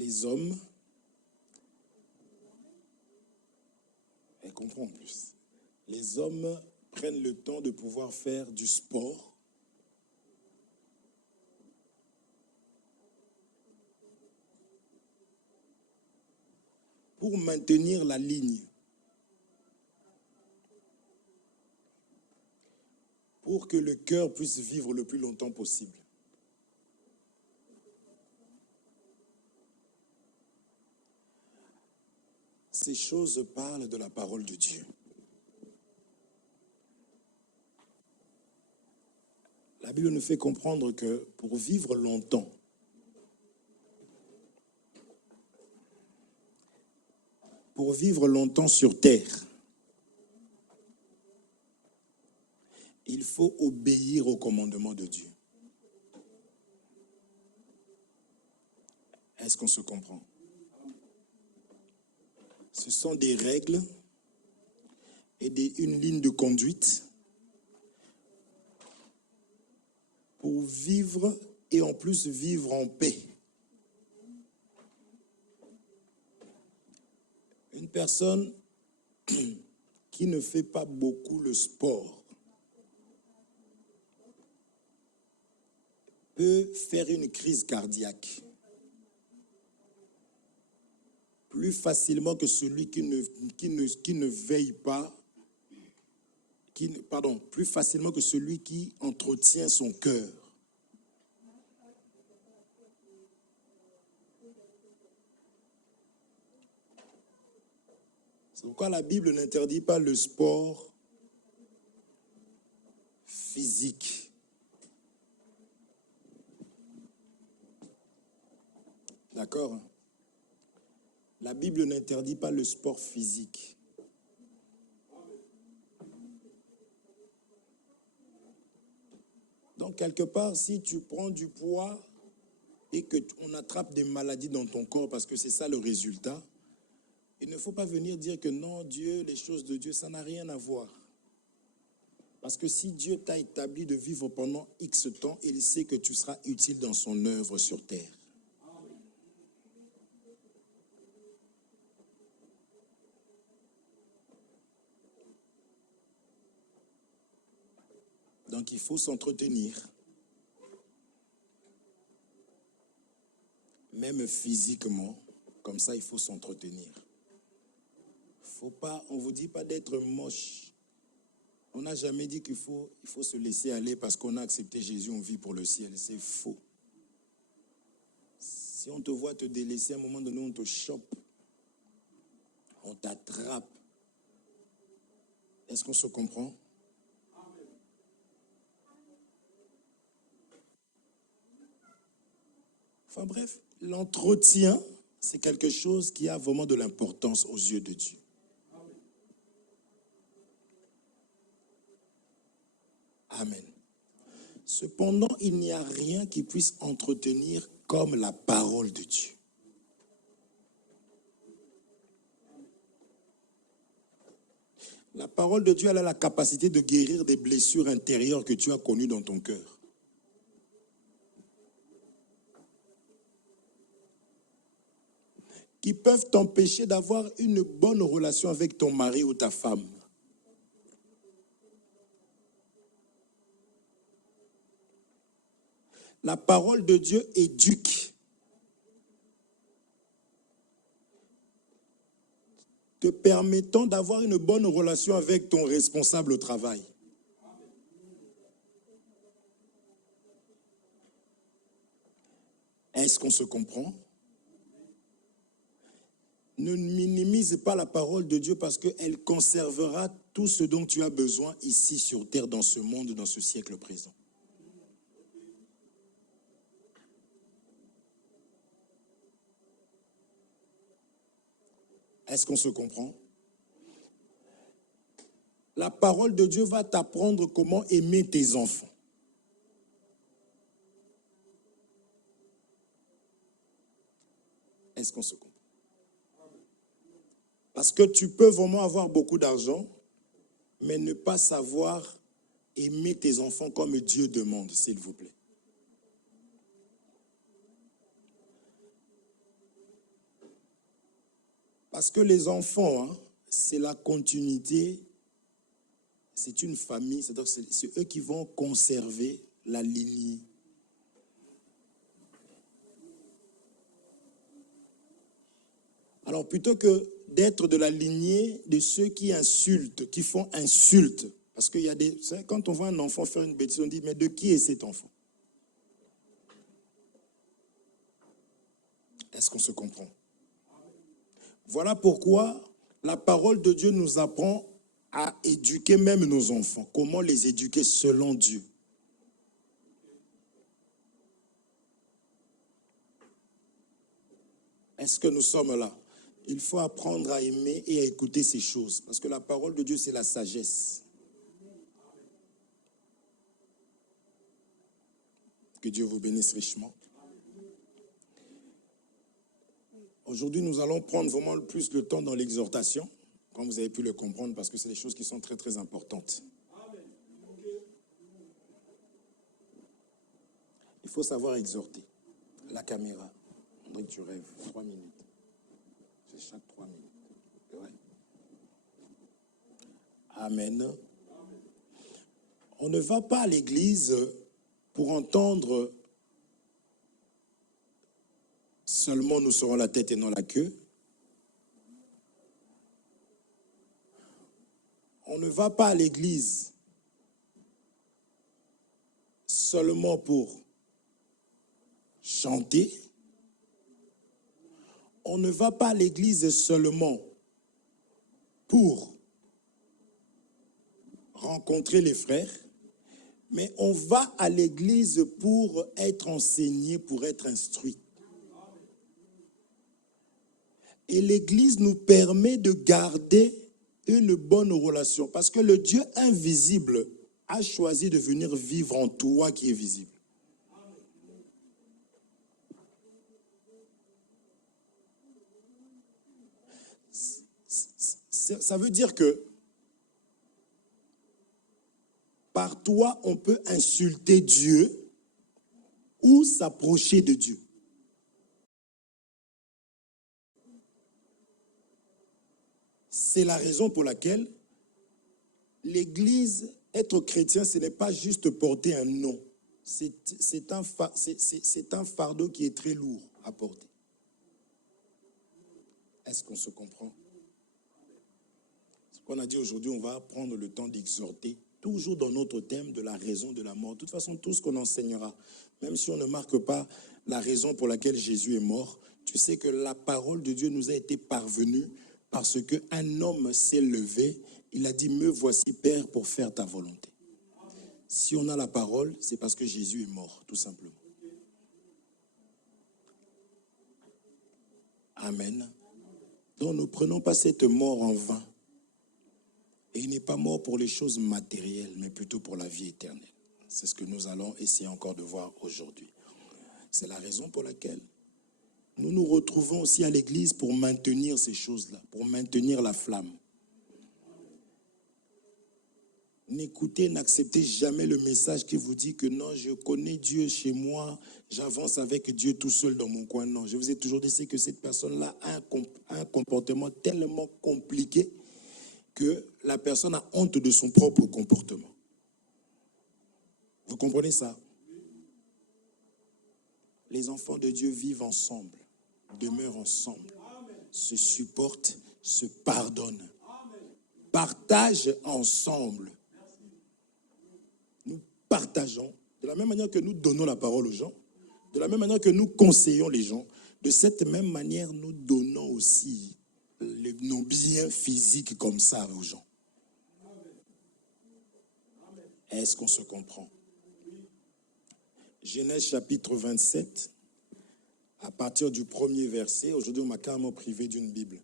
les hommes, elle comprend en plus, les hommes prennent le temps de pouvoir faire du sport pour maintenir la ligne, pour que le cœur puisse vivre le plus longtemps possible. Ces choses parlent de la parole de Dieu. La Bible nous fait comprendre que pour vivre longtemps, sur terre, il faut obéir au commandement de Dieu. Est-ce qu'on se comprend? Ce sont des règles et une ligne de conduite pour vivre et en plus vivre en paix. Une personne qui ne fait pas beaucoup le sport peut faire une crise cardiaque plus facilement que celui qui ne veille pas, plus facilement que celui qui entretient son cœur. C'est pourquoi la Bible n'interdit pas le sport physique. D'accord? La Bible n'interdit pas le sport physique. Donc, quelque part, si tu prends du poids et qu'on attrape des maladies dans ton corps, parce que c'est ça le résultat, il ne faut pas venir dire que non, Dieu, les choses de Dieu, ça n'a rien à voir. Parce que si Dieu t'a établi de vivre pendant X temps, il sait que tu seras utile dans son œuvre sur terre. Donc il faut s'entretenir. Même physiquement, comme ça il faut s'entretenir. Faut pas, on ne vous dit pas d'être moche. On n'a jamais dit qu'il faut se laisser aller parce qu'on a accepté Jésus, on vit pour le ciel. C'est faux. Si on te voit te délaisser, à un moment donné, on te chope. On t'attrape. Est-ce qu'on se comprend? Enfin bref, l'entretien, c'est quelque chose qui a vraiment de l'importance aux yeux de Dieu. Amen. Cependant, il n'y a rien qui puisse entretenir comme la parole de Dieu. La parole de Dieu, elle a la capacité de guérir des blessures intérieures que tu as connues dans ton cœur. Qui peuvent t'empêcher d'avoir une bonne relation avec ton mari ou ta femme. La parole de Dieu éduque, te permettant d'avoir une bonne relation avec ton responsable au travail. Est-ce qu'on se comprend? Ne minimise pas la parole de Dieu parce qu'elle conservera tout ce dont tu as besoin ici sur terre, dans ce monde, dans ce siècle présent. Est-ce qu'on se comprend? La parole de Dieu va t'apprendre comment aimer tes enfants. Est-ce qu'on se comprend? Parce que tu peux vraiment avoir beaucoup d'argent, mais ne pas savoir aimer tes enfants comme Dieu demande, s'il vous plaît. Parce que les enfants, hein, c'est la continuité, c'est une famille, c'est-à-dire que c'est eux qui vont conserver la lignée. Alors plutôt que d'être de la lignée de ceux qui insultent, qui font insulte, parce qu'il y a des... Quand on voit un enfant faire une bêtise, on dit, mais de qui est cet enfant? Est-ce qu'on se comprend? Voilà pourquoi la parole de Dieu nous apprend à éduquer même nos enfants. Comment les éduquer selon Dieu? Est-ce que nous sommes là? Il faut apprendre à aimer et à écouter ces choses. Parce que la parole de Dieu, c'est la sagesse. Que Dieu vous bénisse richement. Aujourd'hui, nous allons prendre vraiment le plus de temps dans l'exhortation, comme vous avez pu le comprendre, parce que c'est des choses qui sont très, très importantes. Il faut savoir exhorter. La caméra. André, tu rêves. 3 minutes. C'est chaque 3 minutes. Ouais. Amen. On ne va pas à l'église pour entendre seulement nous serons la tête et non la queue. On ne va pas à l'église seulement pour chanter. On ne va pas à l'église seulement pour rencontrer les frères, mais on va à l'église pour être enseigné, pour être instruit. Et l'église nous permet de garder une bonne relation, parce que le Dieu invisible a choisi de venir vivre en toi qui est visible. Ça veut dire que par toi, on peut insulter Dieu ou s'approcher de Dieu. C'est la raison pour laquelle l'Église, être chrétien, ce n'est pas juste porter un nom. C'est un fardeau qui est très lourd à porter. Est-ce qu'on se comprend? Ce qu'on a dit aujourd'hui, on va prendre le temps d'exhorter, toujours dans notre thème de la raison de la mort. De toute façon, tout ce qu'on enseignera, même si on ne marque pas la raison pour laquelle Jésus est mort, tu sais que la parole de Dieu nous a été parvenue parce qu'un homme s'est levé, il a dit, me voici Père pour faire ta volonté. Si on a la parole, c'est parce que Jésus est mort, tout simplement. Amen. Donc ne prenons pas cette mort en vain. Et il n'est pas mort pour les choses matérielles, mais plutôt pour la vie éternelle. C'est ce que nous allons essayer encore de voir aujourd'hui. C'est la raison pour laquelle nous nous retrouvons aussi à l'église pour maintenir ces choses-là, pour maintenir la flamme. N'écoutez, n'acceptez jamais le message qui vous dit que non, je connais Dieu chez moi, j'avance avec Dieu tout seul dans mon coin. Non, je vous ai toujours dit que cette personne-là a un comportement tellement compliqué que la personne a honte de son propre comportement. Vous comprenez ça? Les enfants de Dieu vivent ensemble, demeurent ensemble, se supportent, se pardonnent, partagent ensemble. Nous partageons, de la même manière que nous donnons la parole aux gens, de la même manière que nous conseillons les gens, de cette même manière nous donnons aussi nos biens physiques comme ça aux gens. Est-ce qu'on se comprend? Genèse chapitre 27, à partir du premier verset. Aujourd'hui, on m'a carrément privé d'une Bible.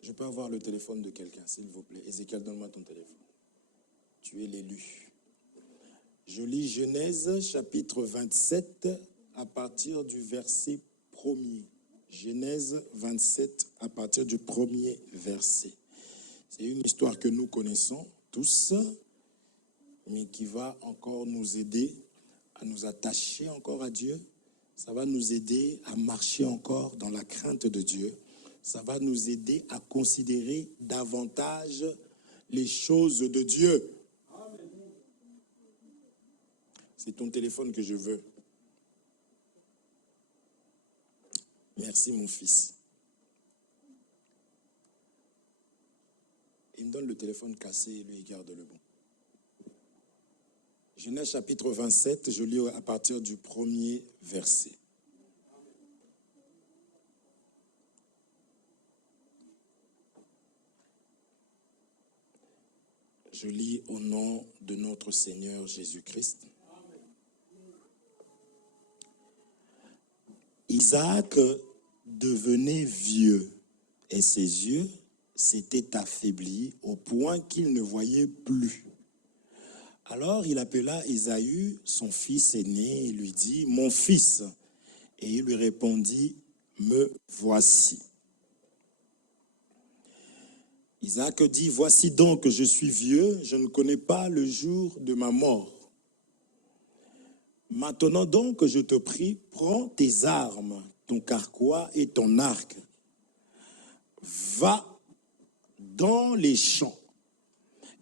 Je peux avoir le téléphone de quelqu'un, s'il vous plaît. Ézéchiel, donne-moi ton téléphone. Tu es l'élu. Je lis Genèse chapitre 27, à partir du verset 1er. Genèse 27, à partir du premier verset. C'est une histoire que nous connaissons tous, mais qui va encore nous aider à nous attacher encore à Dieu. Ça va nous aider à marcher encore dans la crainte de Dieu. Ça va nous aider à considérer davantage les choses de Dieu. C'est ton téléphone que je veux. Merci, mon fils. Il me donne le téléphone cassé et lui, il garde le bon. Genèse chapitre 27, je lis à partir du premier verset. Je lis au nom de notre Seigneur Jésus-Christ. Isaac devenait vieux et ses yeux s'étaient affaiblis au point qu'il ne voyait plus. Alors il appela Ésaü, son fils aîné, et lui dit « Mon fils !» Et il lui répondit « Me voici !» Isaac dit « Voici donc que je suis vieux, je ne connais pas le jour de ma mort. Maintenant donc, je te prie, prends tes armes, ton carquois et ton arc. Va dans les champs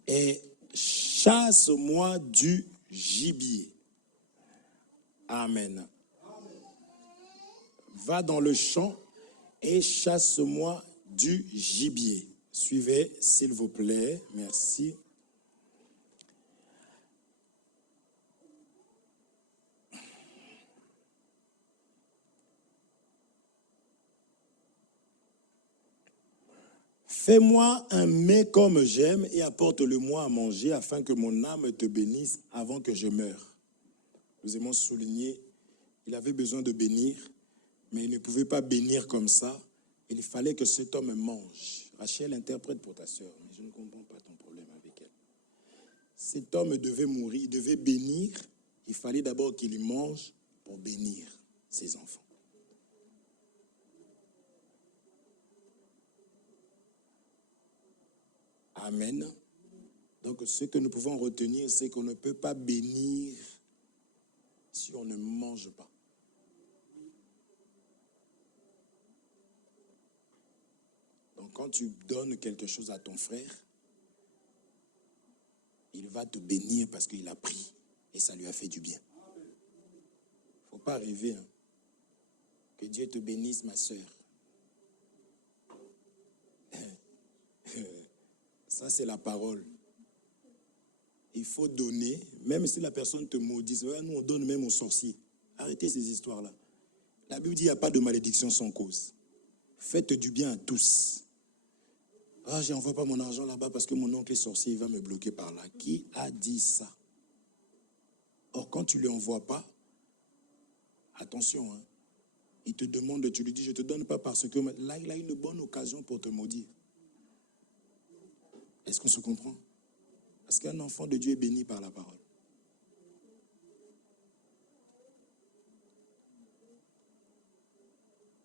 et chasse-moi du gibier. » Amen. Va dans le champ et chasse-moi du gibier. Suivez, s'il vous plaît. Merci. Fais-moi un mets comme j'aime et apporte-le-moi à manger afin que mon âme te bénisse avant que je meure. Nous aimons souligner, il avait besoin de bénir, mais il ne pouvait pas bénir comme ça. Il fallait que cet homme mange. Rachel, interprète pour ta sœur, mais je ne comprends pas ton problème avec elle. Cet homme devait mourir, il devait bénir. Il fallait d'abord qu'il mange pour bénir ses enfants. Amen. Donc, ce que nous pouvons retenir, c'est qu'on ne peut pas bénir si on ne mange pas. Donc, quand tu donnes quelque chose à ton frère, il va te bénir parce qu'il a pris et ça lui a fait du bien. Il ne faut pas rêver. Hein. Que Dieu te bénisse, ma sœur. Ça, c'est la parole. Il faut donner, même si la personne te maudit. Ouais, nous, on donne même aux sorciers. Arrêtez ces histoires-là. La Bible dit qu'il n'y a pas de malédiction sans cause. Faites du bien à tous. Ah, je n'envoie pas mon argent là-bas parce que mon oncle est sorcier, il va me bloquer par là. Qui a dit ça? Or, quand tu ne lui envoies pas, attention, hein, il te demande, tu lui dis, je ne te donne pas parce que là, il a une bonne occasion pour te maudire. Est-ce qu'on se comprend? Parce qu'un enfant de Dieu est béni par la parole.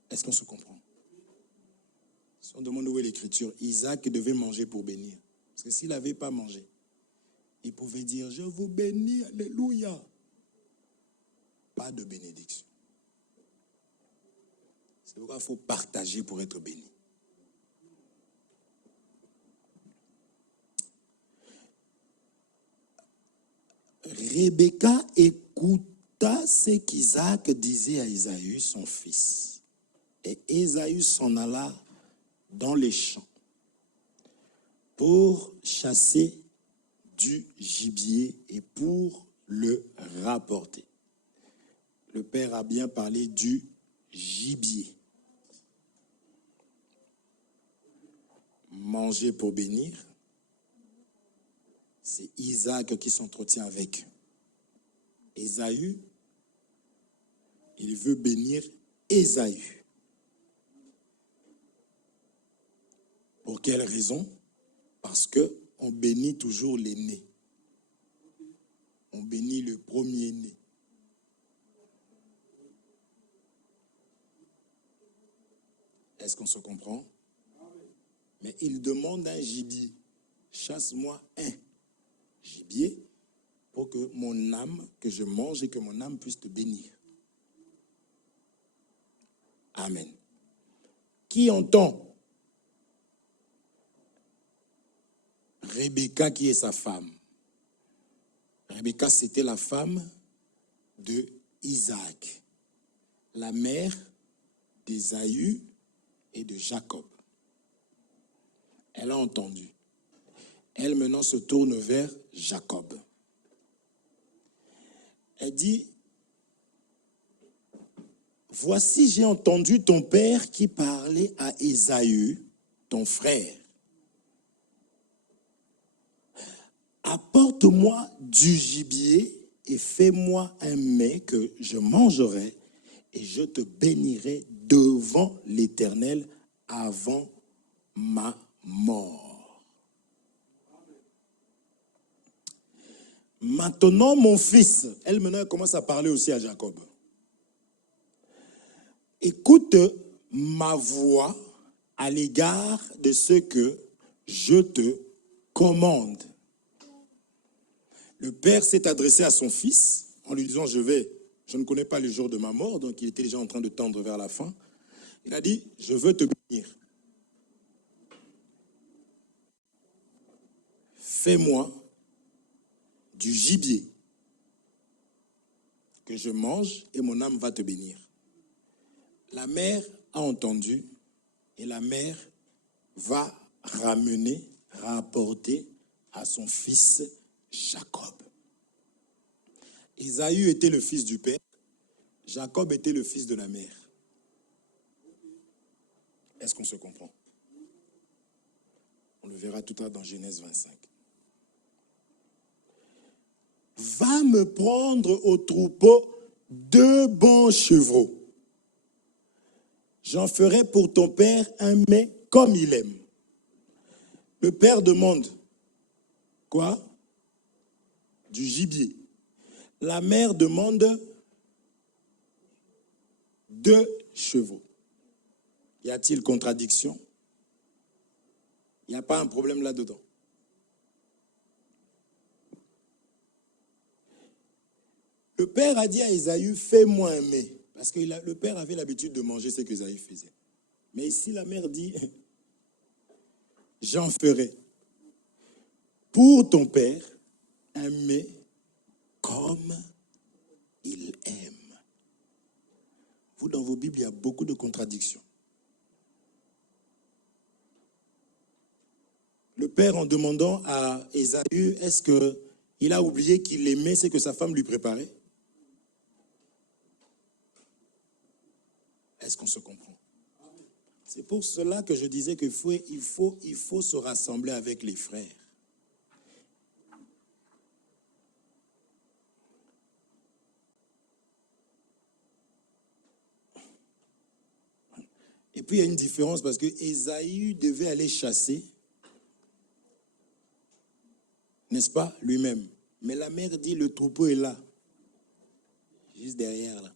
Est-ce qu'on se comprend? Si on demande où est l'écriture, Isaac devait manger pour bénir. Parce que s'il n'avait pas mangé, il pouvait dire, je vous bénis, alléluia. Pas de bénédiction. C'est pourquoi il faut partager pour être béni. Rebecca écouta ce qu'Isaac disait à Ésaü, son fils. Et Ésaü s'en alla dans les champs pour chasser du gibier et pour le rapporter. Le père a bien parlé du gibier. Manger pour bénir. C'est Isaac qui s'entretient avec Ésaü. Il veut bénir Ésaü. Pour quelle raison? Parce qu'on bénit toujours l'aîné. On bénit le premier-né. Est-ce qu'on se comprend? Mais il demande un gibier. Chasse-moi un gibier pour que mon âme, que je mange et que mon âme puisse te bénir. Amen. Qui entend? Rebecca qui est sa femme. Rebecca, c'était la femme de Isaac, la mère d'Ésaü et de Jacob. Elle a entendu. Elle maintenant se tourne vers Jacob. Elle dit, voici, j'ai entendu ton père qui parlait à Ésaü, ton frère. Apporte-moi du gibier et fais-moi un mets que je mangerai et je te bénirai devant l'Éternel avant ma mort. Maintenant, mon fils, elle maintenant commence à parler aussi à Jacob. Écoute ma voix à l'égard de ce que je te commande. Le père s'est adressé à son fils en lui disant, je ne connais pas le jour de ma mort, donc il était déjà en train de tendre vers la fin. Il a dit, je veux te bénir. Fais-moi du gibier que je mange et mon âme va te bénir. La mère a entendu et la mère va rapporter à son fils Jacob. Ésaü était le fils du père, Jacob était le fils de la mère. Est-ce qu'on se comprend? On le verra tout à l'heure dans Genèse 25. Va me prendre au troupeau 2 bons chevreaux. J'en ferai pour ton père un mets comme il aime. Le père demande quoi? Du gibier. La mère demande 2 chevaux. Y a-t-il contradiction? Il n'y a pas un problème là-dedans. Le père a dit à Ésaü, fais-moi un mets. Parce que le père avait l'habitude de manger ce qu'Ésaü faisait. Mais ici, la mère dit, j'en ferai pour ton père un mets comme il aime. Vous, dans vos Bibles, il y a beaucoup de contradictions. Le père, en demandant à Ésaü, est-ce qu'il a oublié qu'il aimait ce que sa femme lui préparait? Est-ce qu'on se comprend? C'est pour cela que je disais qu'il faut se rassembler avec les frères. Et puis il y a une différence parce que Ésaü devait aller chasser, n'est-ce pas, lui-même. Mais la mère dit, le troupeau est là, juste derrière là.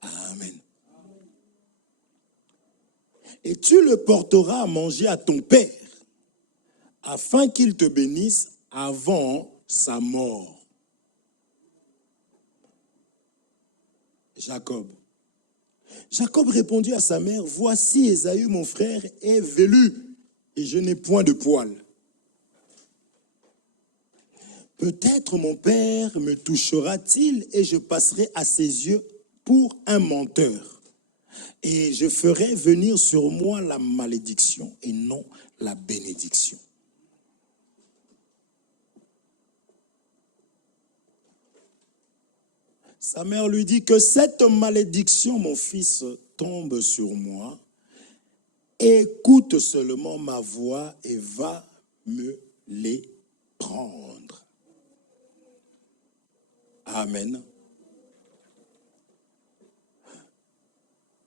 Amen. Et tu le porteras à manger à ton père, afin qu'il te bénisse avant sa mort. Jacob répondit à sa mère, voici Ésaü mon frère est velu et je n'ai point de poil. Peut-être mon père me touchera-t-il et je passerai à ses yeux pour un menteur. Et je ferai venir sur moi la malédiction et non la bénédiction. Sa mère lui dit que cette malédiction, mon fils, tombe sur moi. Écoute seulement ma voix et va me les prendre. Amen.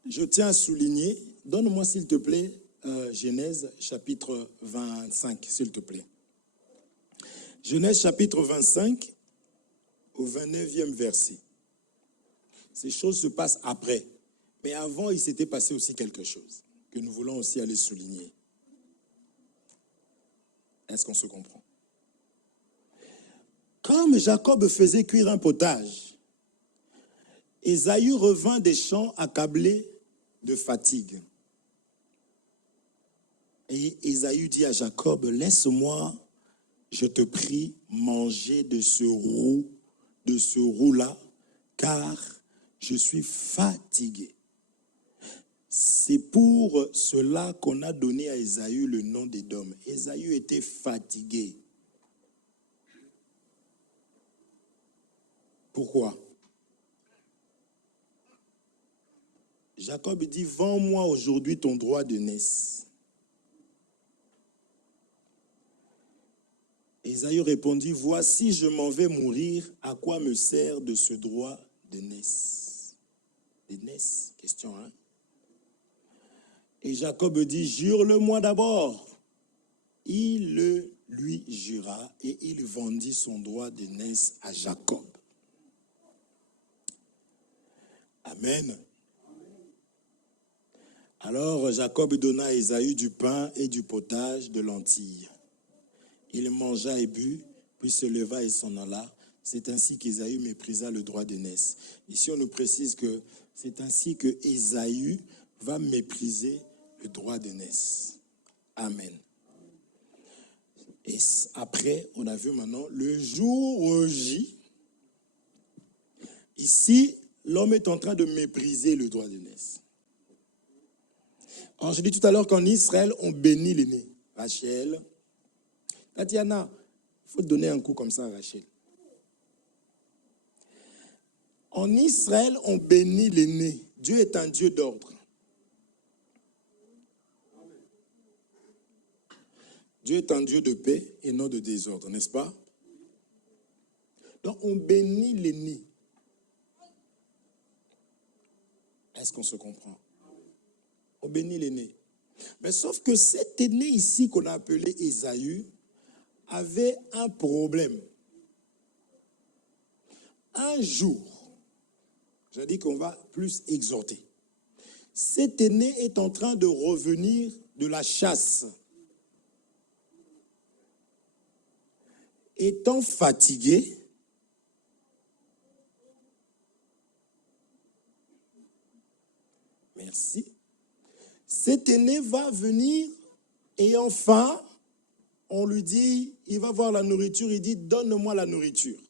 Je tiens à souligner, donne-moi s'il te plaît, Genèse chapitre 25, s'il te plaît. Genèse chapitre 25, au 29e verset. Ces choses se passent après. Mais avant, il s'était passé aussi quelque chose que nous voulons aussi aller souligner. Est-ce qu'on se comprend? Comme Jacob faisait cuire un potage, Ésaü revint des champs accablé de fatigue. Et Ésaü dit à Jacob, laisse-moi, je te prie, manger de ce roux-là, car je suis fatigué. C'est pour cela qu'on a donné à Ésaü le nom d'Édom. Ésaü était fatigué. Pourquoi? Jacob dit, vends-moi aujourd'hui ton droit de naissance. Ésaü répondit, voici, je m'en vais mourir, à quoi me sert de ce droit de naissance? De naissance, question, hein? Et Jacob dit, jure-le-moi d'abord. Il le lui jura et il vendit son droit de naissance à Jacob. Amen. Alors Jacob donna à Ésaü du pain et du potage de lentilles. Il mangea et but, puis se leva et s'en alla. C'est ainsi qu'Ésaü méprisa le droit de naissance. Ici, on nous précise que c'est ainsi que Ésaü va mépriser le droit de naissance. Amen. Et après, on a vu maintenant le jour J. Ici, l'homme est en train de mépriser le droit de naissance. Alors, je dis tout à l'heure qu'en Israël, on bénit l'aîné. Rachel. Tatiana, il faut donner un coup comme ça à Rachel. En Israël, on bénit l'aîné. Dieu est un Dieu d'ordre. Dieu est un Dieu de paix et non de désordre, n'est-ce pas? Donc, on bénit l'aîné. Est-ce qu'on se comprend? On bénit l'aîné. Mais sauf que cet aîné ici qu'on a appelé Ésaü avait un problème. Un jour, j'ai dit qu'on va plus exhorter. Cet aîné est en train de revenir de la chasse. Étant fatigué, merci, cet aîné va venir et enfin, on lui dit, il va voir la nourriture, il dit, donne-moi la nourriture.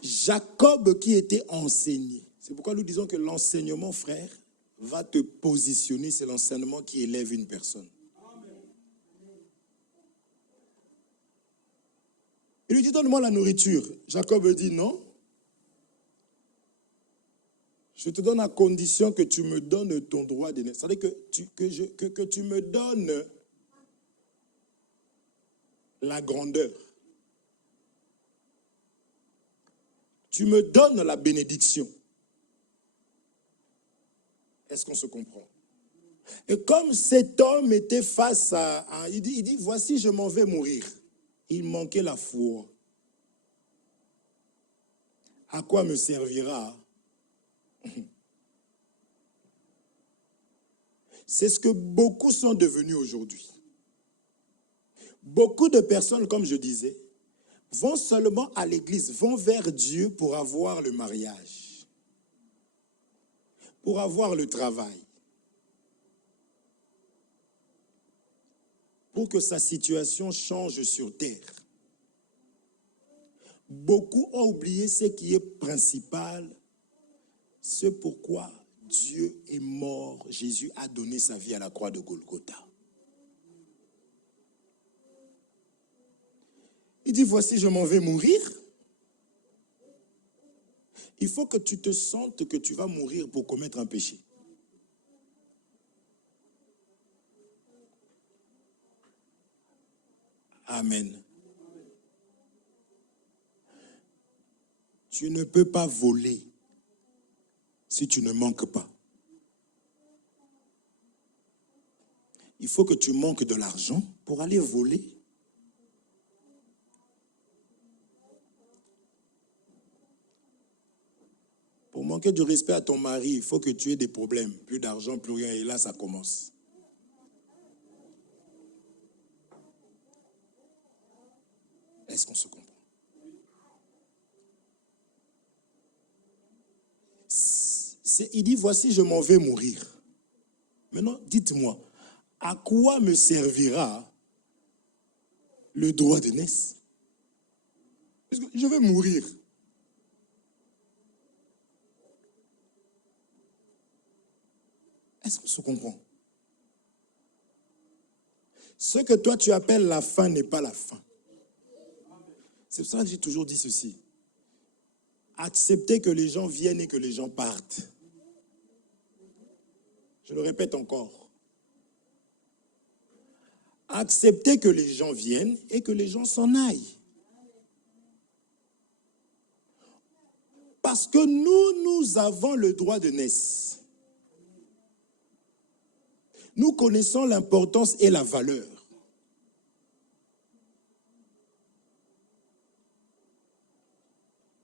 Jacob qui était enseigné, c'est pourquoi nous disons que l'enseignement, frère, va te positionner, c'est l'enseignement qui élève une personne. Il lui dit, donne-moi la nourriture. Jacob dit, non. Je te donne à condition que tu me donnes ton droit de naissance. C'est-à-dire que tu me donnes la grandeur. Tu me donnes la bénédiction. Est-ce qu'on se comprend? Et comme cet homme était face à il dit, voici, je m'en vais mourir. Il manquait la foi. À quoi me servira? C'est ce que beaucoup sont devenus aujourd'hui. Beaucoup de personnes, comme je disais, vont seulement à l'église, vont vers Dieu pour avoir le mariage, pour avoir le travail, pour que sa situation change sur terre. Beaucoup ont oublié ce qui est principal, ce pourquoi Dieu est mort. Jésus a donné sa vie à la croix de Golgotha. Il dit, voici, je m'en vais mourir. Il faut que tu te sentes que tu vas mourir pour commettre un péché. Amen. Tu ne peux pas voler si tu ne manques pas. Il faut que tu manques de l'argent pour aller voler. Pour manquer du respect à ton mari, il faut que tu aies des problèmes. Plus d'argent, plus rien. Et là, ça commence. Est-ce qu'on se comprend? Il dit, voici, je m'en vais mourir. Maintenant, dites-moi, à quoi me servira le droit de naissance? Parce que je vais mourir. Est-ce qu'on se comprend? Ce que toi tu appelles la fin n'est pas la fin. C'est pour ça que j'ai toujours dit ceci. Acceptez que les gens viennent et que les gens partent. Je le répète encore. Acceptez que les gens viennent et que les gens s'en aillent. Parce que nous avons le droit de naissance. Nous connaissons l'importance et la valeur.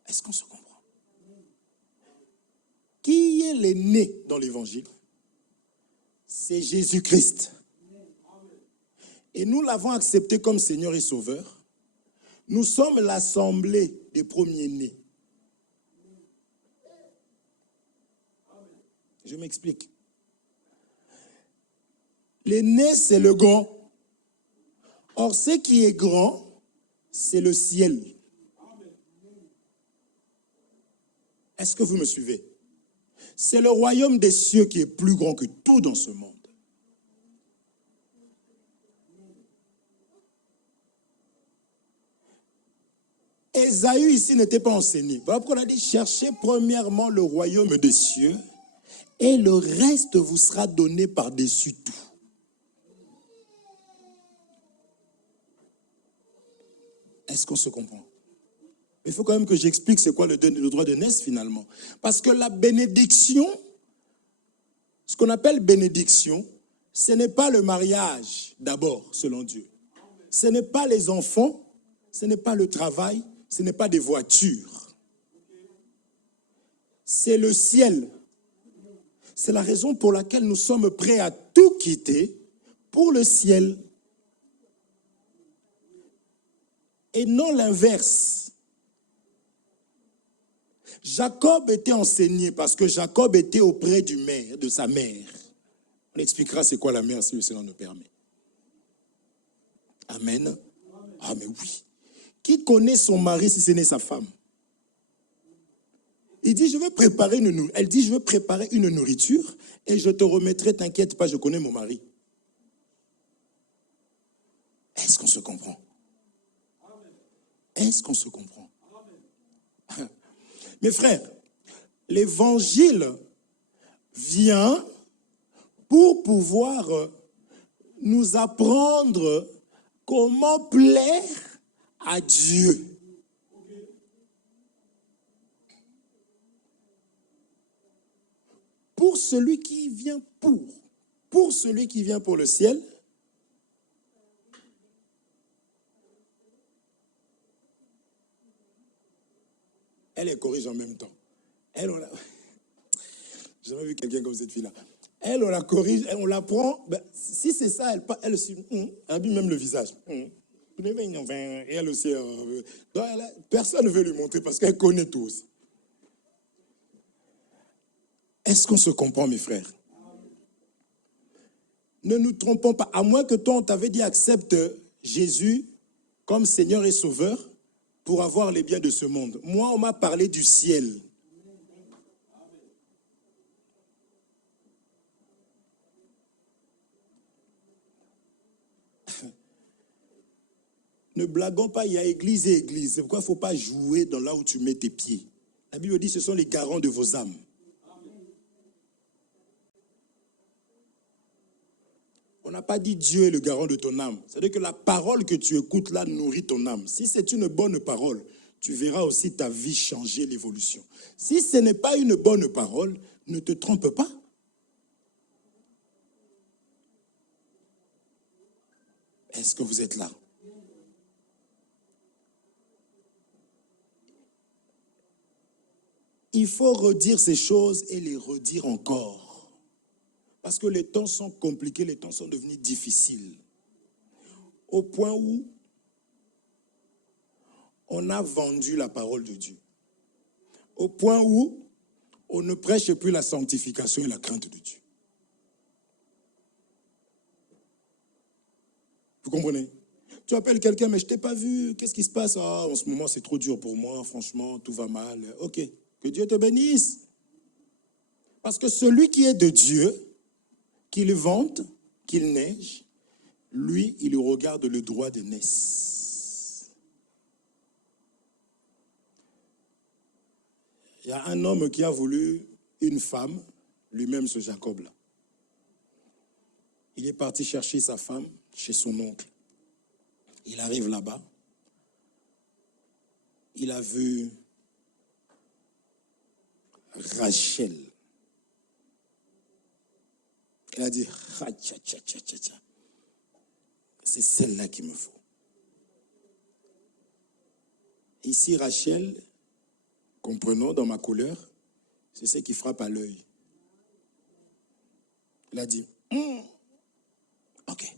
Est-ce qu'on se comprend? Qui est l'aîné dans l'évangile? C'est Jésus-Christ. Et nous l'avons accepté comme Seigneur et Sauveur. Nous sommes l'assemblée des premiers-nés. Je m'explique. L'aîné, c'est le grand. Or, ce qui est grand, c'est le ciel. Est-ce que vous me suivez? C'est le royaume des cieux qui est plus grand que tout dans ce monde. Ésaü ici n'était pas enseigné. Voilà pourquoi on a dit, cherchez premièrement le royaume des cieux et le reste vous sera donné par-dessus tout. Est-ce qu'on se comprend? Il faut quand même que j'explique c'est quoi le droit de naissance finalement. Parce que la bénédiction, ce qu'on appelle bénédiction, ce n'est pas le mariage d'abord, selon Dieu. Ce n'est pas les enfants, ce n'est pas le travail, ce n'est pas des voitures. C'est le ciel. C'est la raison pour laquelle nous sommes prêts à tout quitter pour le ciel. Et non l'inverse. Jacob était enseigné parce que Jacob était auprès de sa mère. On expliquera c'est quoi la mère si le Seigneur nous permet. Amen. Ah mais oui. Qui connaît son mari si ce n'est sa femme? Il dit, je vais préparer elle dit, je vais préparer une nourriture et je te remettrai, t'inquiète pas, je connais mon mari. Est-ce qu'on se comprend? Est-ce qu'on se comprend? Mes frères, l'évangile vient pour pouvoir nous apprendre comment plaire à Dieu. Pour celui qui vient pour celui qui vient pour le ciel, elle les corrige en même temps. Elle, on la... J'ai jamais vu quelqu'un comme cette fille-là. Elle, on la corrige, on la prend. Ben, si c'est ça, elle aussi, elle abîme même le visage. Et elle aussi, personne ne veut lui montrer parce qu'elle connaît tout aussi. Est-ce qu'on se comprend, mes frères? Ne nous trompons pas. À moins que toi, on t'avait dit accepte Jésus comme Seigneur et Sauveur pour avoir les biens de ce monde. Moi, on m'a parlé du ciel. Ne blaguons pas, il y a église et église. C'est pourquoi il ne faut pas jouer dans là où tu mets tes pieds. La Bible dit ce sont les garants de vos âmes. On n'a pas dit Dieu est le garant de ton âme. C'est-à-dire que la parole que tu écoutes là nourrit ton âme. Si c'est une bonne parole, tu verras aussi ta vie changer, l'évolution. Si ce n'est pas une bonne parole, ne te trompe pas. Est-ce que vous êtes là? Il faut redire ces choses et les redire encore. Parce que les temps sont compliqués, les temps sont devenus difficiles. Au point où on a vendu la parole de Dieu. Au point où on ne prêche plus la sanctification et la crainte de Dieu. comprenez? Tu appelles quelqu'un, mais je ne t'ai pas vu. Qu'est-ce qui se passe? Ah, en ce moment, c'est trop dur pour moi. Franchement, tout va mal. Ok, que Dieu te bénisse. Parce que celui qui est de Dieu, qu'il vente, qu'il neige, lui, il regarde le droit de naissance. Il y a un homme qui a voulu une femme, lui-même ce Jacob-là. Il est parti chercher sa femme chez son oncle. Il arrive là-bas. Il a vu Rachel. Il a dit, c'est celle-là qu'il me faut. Ici, Rachel, comprenons dans ma couleur, c'est ce qui frappe à l'œil. Il a dit, ok,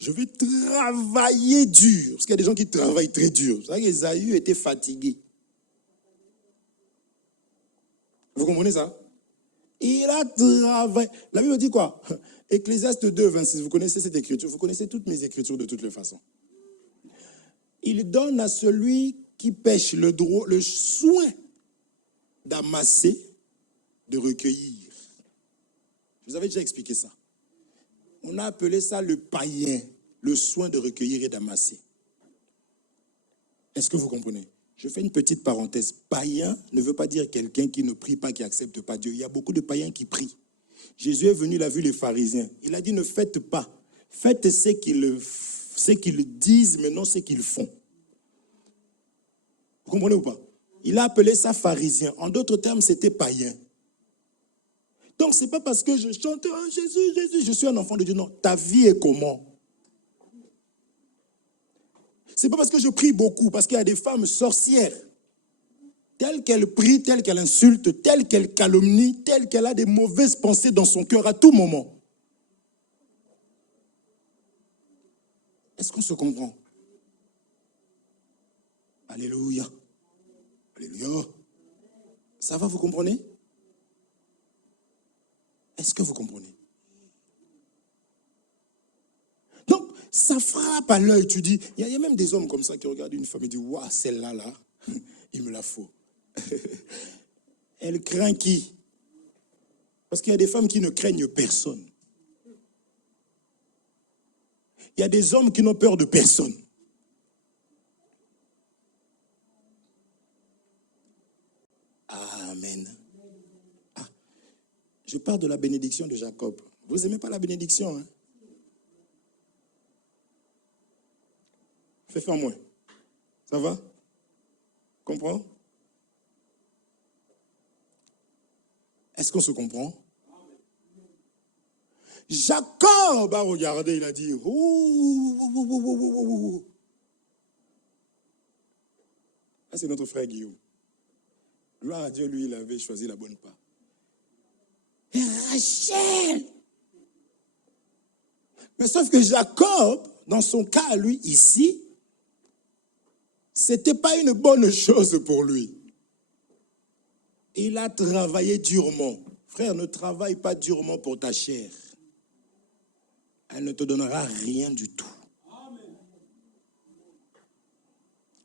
je vais travailler dur. Parce qu'il y a des gens qui travaillent très dur. C'est vrai qu'Ésaü était fatigué. Vous comprenez ça? Il a travaillé. La Bible dit quoi? Ecclésiaste 2, 26. Vous connaissez cette écriture? Vous connaissez toutes mes écritures de toutes les façons. Il donne à celui qui pêche le soin d'amasser, de recueillir. Je vous avais déjà expliqué ça. On a appelé ça le païen, le soin de recueillir et d'amasser. Est-ce que vous comprenez? Je fais une petite parenthèse. Païen ne veut pas dire quelqu'un qui ne prie pas, qui n'accepte pas Dieu. Il y a beaucoup de païens qui prient. Jésus est venu, il a vu les pharisiens. Il a dit, ne faites pas. Faites ce qu'ils disent, mais non ce qu'ils font. Vous comprenez ou pas? Il a appelé ça pharisien. En d'autres termes, c'était païen. Donc, ce n'est pas parce que je chante oh, Jésus, Jésus, je suis un enfant de Dieu. Non, ta vie est comment? Ce n'est pas parce que je prie beaucoup, parce qu'il y a des femmes sorcières. Telles qu'elles prient, telles qu'elles insultent, telles qu'elles calomnient, telles qu'elle a des mauvaises pensées dans son cœur à tout moment. Est-ce qu'on se comprend? Alléluia. Alléluia. Ça va, vous comprenez? Est-ce que vous comprenez? Donc, ça frappe à l'œil. Tu dis, il y a même des hommes comme ça qui regardent une femme et disent, waouh, celle-là, là, il me la faut. Elle craint qui? Parce qu'il y a des femmes qui ne craignent personne. Il y a des hommes qui n'ont peur de personne. Amen. Ah, je parle de la bénédiction de Jacob. Vous n'aimez pas la bénédiction, hein? Fais faire moins. Ça va? Comprends? Est-ce qu'on se comprend? Jacob a regardé, il a dit, ah, c'est notre frère Guillaume. Gloire à Dieu, lui, il avait choisi la bonne part. Et Rachel! Mais sauf que Jacob, dans son cas, lui, ici, c'était pas une bonne chose pour lui. Il a travaillé durement. Frère, ne travaille pas durement pour ta chair. Elle ne te donnera rien du tout.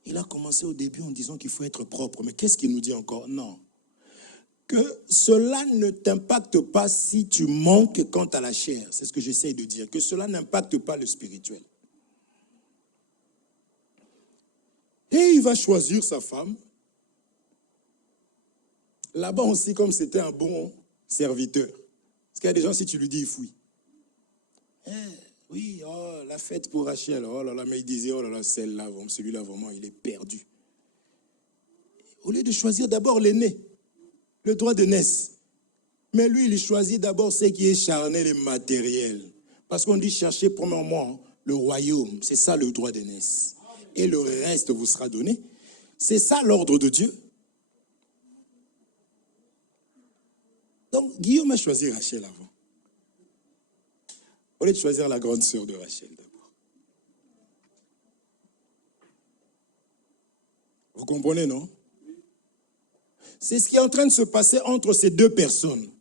Il a commencé au début en disant qu'il faut être propre. Mais qu'est-ce qu'il nous dit encore? Non. Que cela ne t'impacte pas si tu manques quant à la chair. C'est ce que j'essaie de dire. Que cela n'impacte pas le spirituel. Et il va choisir sa femme. Là-bas aussi, comme c'était un bon serviteur. Parce qu'il y a des gens, si tu lui dis, il fouille. Oui, oh, la fête pour Rachel. Oh là là, mais il disait, oh là là, celle-là, celui-là, vraiment, il est perdu. Au lieu de choisir d'abord l'aîné, le droit de naissance. Mais lui, il choisit d'abord ce qui est charnel et matériel. Parce qu'on dit chercher premièrement le royaume. C'est ça le droit de naissance. Et le reste vous sera donné. C'est ça l'ordre de Dieu. Donc, Guillaume a choisi Rachel avant. Au lieu de choisir la grande sœur de Rachel d'abord. Vous comprenez, non? C'est ce qui est en train de se passer entre ces deux personnes.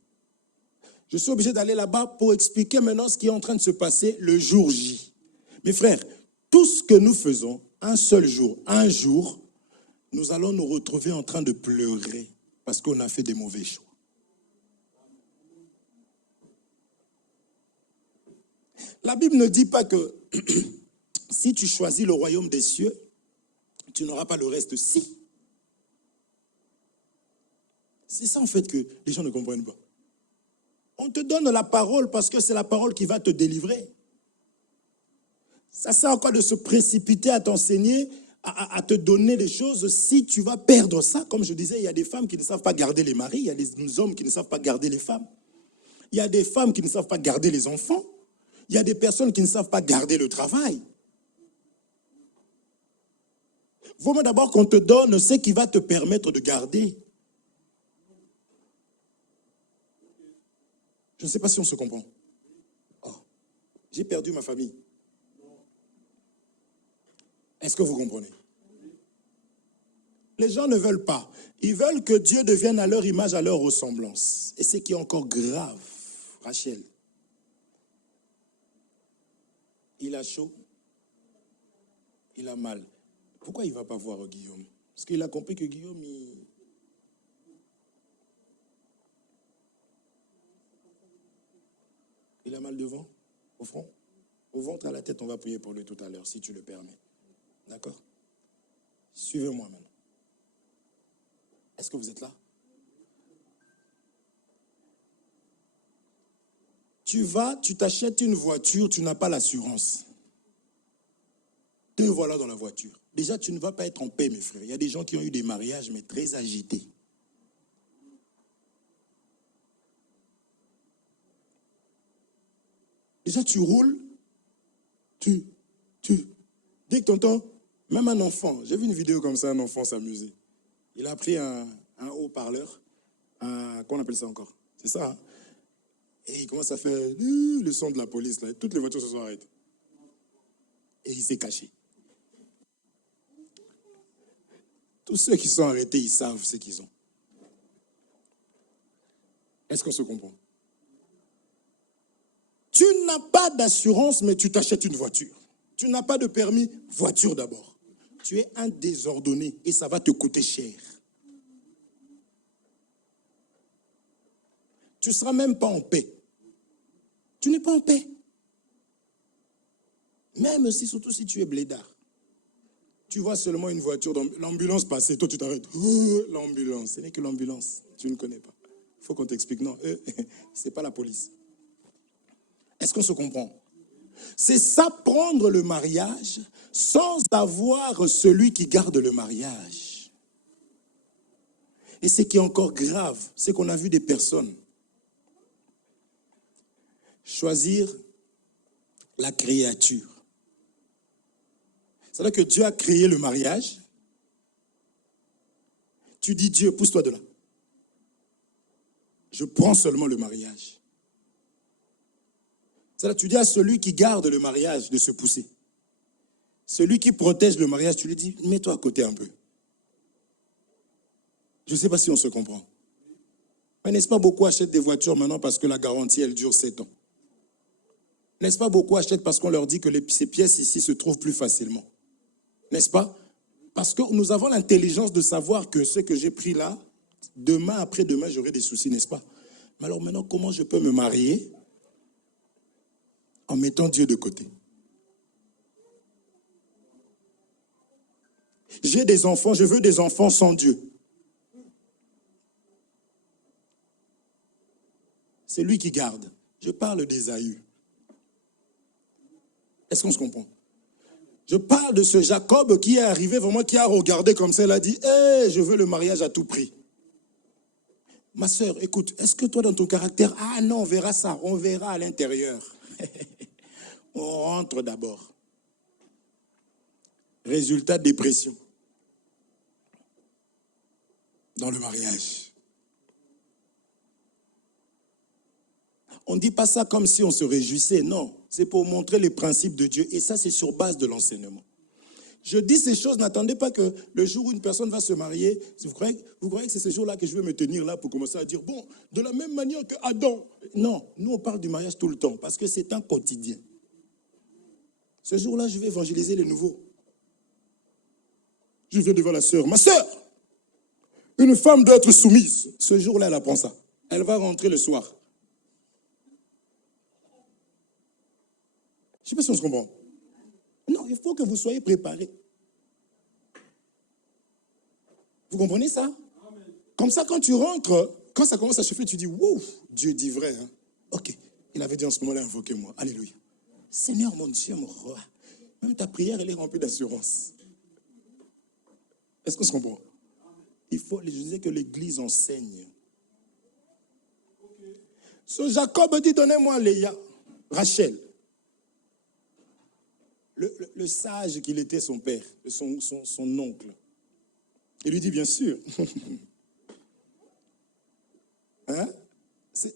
Je suis obligé d'aller là-bas pour expliquer maintenant ce qui est en train de se passer le jour J. Mes frères, tout ce que nous faisons, un seul jour, un jour, nous allons nous retrouver en train de pleurer parce qu'on a fait des mauvais choix. La Bible ne dit pas que si tu choisis le royaume des cieux, tu n'auras pas le reste. Si. C'est ça en fait que les gens ne comprennent pas. On te donne la parole parce que c'est la parole qui va te délivrer. Ça sert à quoi de se précipiter à t'enseigner, à te donner des choses si tu vas perdre ça? Comme je disais, il y a des femmes qui ne savent pas garder les maris, il y a des hommes qui ne savent pas garder les femmes. Il y a des femmes qui ne savent pas garder les enfants. Il y a des personnes qui ne savent pas garder le travail. Vaut mieux d'abord qu'on te donne ce qui va te permettre de garder. Je ne sais pas si on se comprend. Oh, j'ai perdu ma famille. Est-ce que vous comprenez? Les gens ne veulent pas. Ils veulent que Dieu devienne à leur image, à leur ressemblance. Et ce qui est encore grave, Rachel, il a chaud, il a mal. Pourquoi il ne va pas voir Guillaume? Parce qu'il a compris que Guillaume, il a mal devant, au front, au ventre, à la tête. On va prier pour lui tout à l'heure, si tu le permets. D'accord? Suivez-moi maintenant. Est-ce que vous êtes là? Tu t'achètes une voiture, tu n'as pas l'assurance. Te voilà dans la voiture. Déjà, tu ne vas pas être en paix, mes frères. Il y a des gens qui ont eu des mariages, mais très agités. Déjà, tu roules, dès que tu entends, même un enfant, j'ai vu une vidéo comme ça, un enfant s'amuser. Il a pris un haut-parleur, qu'on appelle ça encore? C'est ça, hein? Et il commence à faire le son de la police, là. Toutes les voitures se sont arrêtées. Et il s'est caché. Tous ceux qui sont arrêtés, ils savent ce qu'ils ont. Est-ce qu'on se comprend? Tu n'as pas d'assurance, mais tu t'achètes une voiture. Tu n'as pas de permis, voiture d'abord. Tu es un désordonné et ça va te coûter cher. Tu ne seras même pas en paix. Tu n'es pas en paix. Même si, surtout si tu es blédard. Tu vois seulement une voiture, l'ambulance passer, toi tu t'arrêtes. Oh, l'ambulance, ce n'est que l'ambulance. Tu ne connais pas. Il faut qu'on t'explique. Non, ce n'est pas la police. Est-ce qu'on se comprend? C'est ça, prendre le mariage sans avoir celui qui garde le mariage. Et ce qui est encore grave, c'est qu'on a vu des personnes choisir la créature. C'est-à-dire que Dieu a créé le mariage. Tu dis, Dieu, pousse-toi de là. Je prends seulement le mariage. C'est-à-dire, tu dis à celui qui garde le mariage de se pousser. Celui qui protège le mariage, tu lui dis, mets-toi à côté un peu. Je ne sais pas si on se comprend. Mais n'est-ce pas beaucoup achètent des voitures maintenant parce que la garantie, elle dure 7 ans? N'est-ce pas beaucoup achètent parce qu'on leur dit que ces pièces ici se trouvent plus facilement? N'est-ce pas? Parce que nous avons l'intelligence de savoir que ce que j'ai pris là, demain, après-demain, j'aurai des soucis, n'est-ce pas? Mais alors maintenant, comment je peux me marier en mettant Dieu de côté? J'ai des enfants, je veux des enfants sans Dieu. C'est lui qui garde. Je parle d'Ésaü. Est-ce qu'on se comprend? Je parle de ce Jacob qui est arrivé vraiment, qui a regardé comme ça, il a dit, hey, je veux le mariage à tout prix. Ma sœur, écoute, est-ce que toi dans ton caractère, ah non, on verra ça, on verra à l'intérieur. On rentre d'abord. Résultat, dépression. Dans le mariage. On ne dit pas ça comme si on se réjouissait, non. C'est pour montrer les principes de Dieu. Et ça, c'est sur base de l'enseignement. Je dis ces choses, n'attendez pas que le jour où une personne va se marier, vous croyez que c'est ce jour-là que je vais me tenir là pour commencer à dire, bon, de la même manière que Adam. Non, nous on parle du mariage tout le temps, parce que c'est un quotidien. Ce jour-là, je vais évangéliser les nouveaux. Je viens devant la sœur. Ma sœur, une femme doit être soumise. Ce jour-là, elle apprend ça. Elle va rentrer le soir. Je ne sais pas si on se comprend. Non, il faut que vous soyez préparés. Vous comprenez ça? Comme ça, quand tu rentres, quand ça commence à chauffer, tu dis, wow, Dieu dit vrai. Hein? Ok, il avait dit en ce moment-là, invoquez-moi. Alléluia. Seigneur, mon Dieu, mon roi. Même ta prière, elle est remplie d'assurance. Est-ce qu'on se comprend? Je disais que l'Église enseigne. So, Jacob dit, donnez-moi Léa, Rachel. Le sage qu'il était, son père, son oncle. Il lui dit, bien sûr. Hein?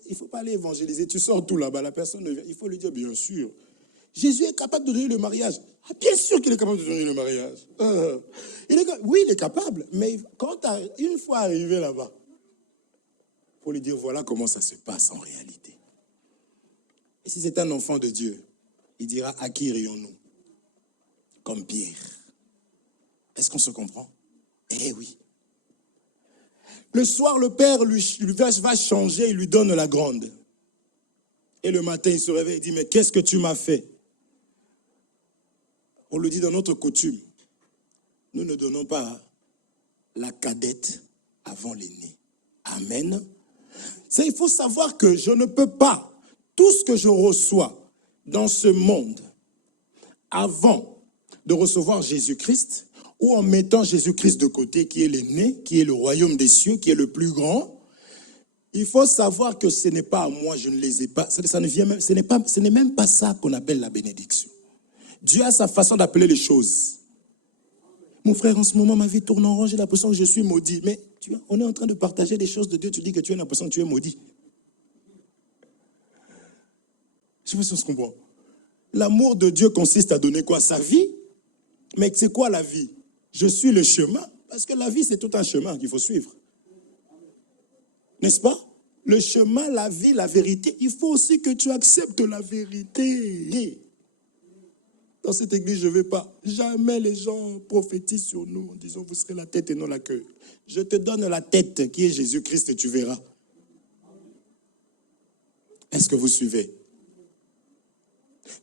Il ne faut pas aller évangéliser. Tu sors tout là-bas, la personne ne vient. Il faut lui dire, bien sûr. Jésus est capable de donner le mariage. Ah, bien sûr qu'il est capable de donner le mariage. Oui, il est capable. Mais quand une fois arrivé là-bas, il faut lui dire, voilà comment ça se passe en réalité. Et si c'est un enfant de Dieu, il dira, à qui irions-nous? Comme Pierre. Est-ce qu'on se comprend? Eh oui. Le soir, le père lui va changer, il lui donne la grande. Et le matin, il se réveille et dit, mais qu'est-ce que tu m'as fait? On le dit dans notre coutume. Nous ne donnons pas la cadette avant l'aîné. Amen. Il faut savoir que je ne peux pas, tout ce que je reçois dans ce monde, avant de recevoir Jésus-Christ, ou en mettant Jésus-Christ de côté, qui est l'aîné, qui est le royaume des cieux, qui est le plus grand, il faut savoir que ce n'est pas à moi, je ne les ai pas. Ce n'est même pas ça qu'on appelle la bénédiction. Dieu a sa façon d'appeler les choses. Mon frère, en ce moment, ma vie tourne en rond, j'ai l'impression que je suis maudit. Mais tu vois, on est en train de partager des choses de Dieu, tu dis que tu as l'impression que tu es maudit. Je ne sais pas si on se comprend. L'amour de Dieu consiste à donner quoi? Sa vie. Mais c'est quoi la vie? Je suis le chemin. Parce que la vie, c'est tout un chemin qu'il faut suivre. N'est-ce pas? Le chemin, la vie, la vérité. Il faut aussi que tu acceptes la vérité. Dans cette église, je ne vais pas. Jamais les gens prophétisent sur nous en disant, vous serez la tête et non la queue. Je te donne la tête qui est Jésus-Christ et tu verras. Est-ce que vous suivez?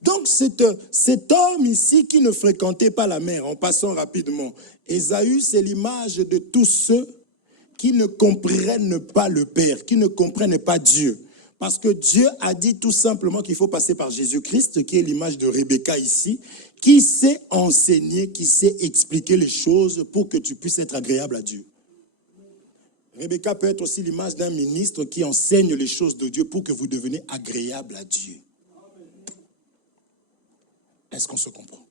Donc, cet homme ici qui ne fréquentait pas la mer, en passant rapidement, Ésaü, c'est l'image de tous ceux qui ne comprennent pas le Père, qui ne comprennent pas Dieu. Parce que Dieu a dit tout simplement qu'il faut passer par Jésus-Christ, qui est l'image de Rebecca ici, qui sait enseigner, qui sait expliquer les choses pour que tu puisses être agréable à Dieu. Rebecca peut être aussi l'image d'un ministre qui enseigne les choses de Dieu pour que vous deveniez agréable à Dieu. Est-ce qu'on se comprend?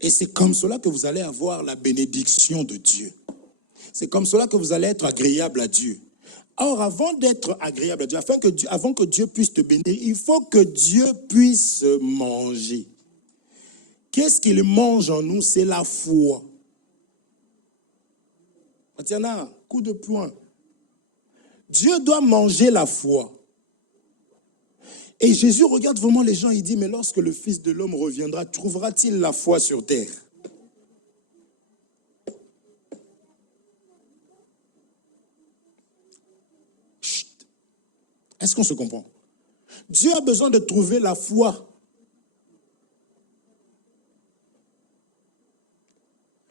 Et c'est comme cela que vous allez avoir la bénédiction de Dieu. C'est comme cela que vous allez être agréable à Dieu. Or, avant d'être agréable à Dieu, avant que Dieu puisse te bénir, il faut que Dieu puisse manger. Qu'est-ce qu'il mange en nous? C'est la foi. Tiens, coup de poing. Dieu doit manger la foi. Et Jésus regarde vraiment les gens, il dit, mais lorsque le Fils de l'homme reviendra, trouvera-t-il la foi sur terre? Chut. Est-ce qu'on se comprend? Dieu a besoin de trouver la foi.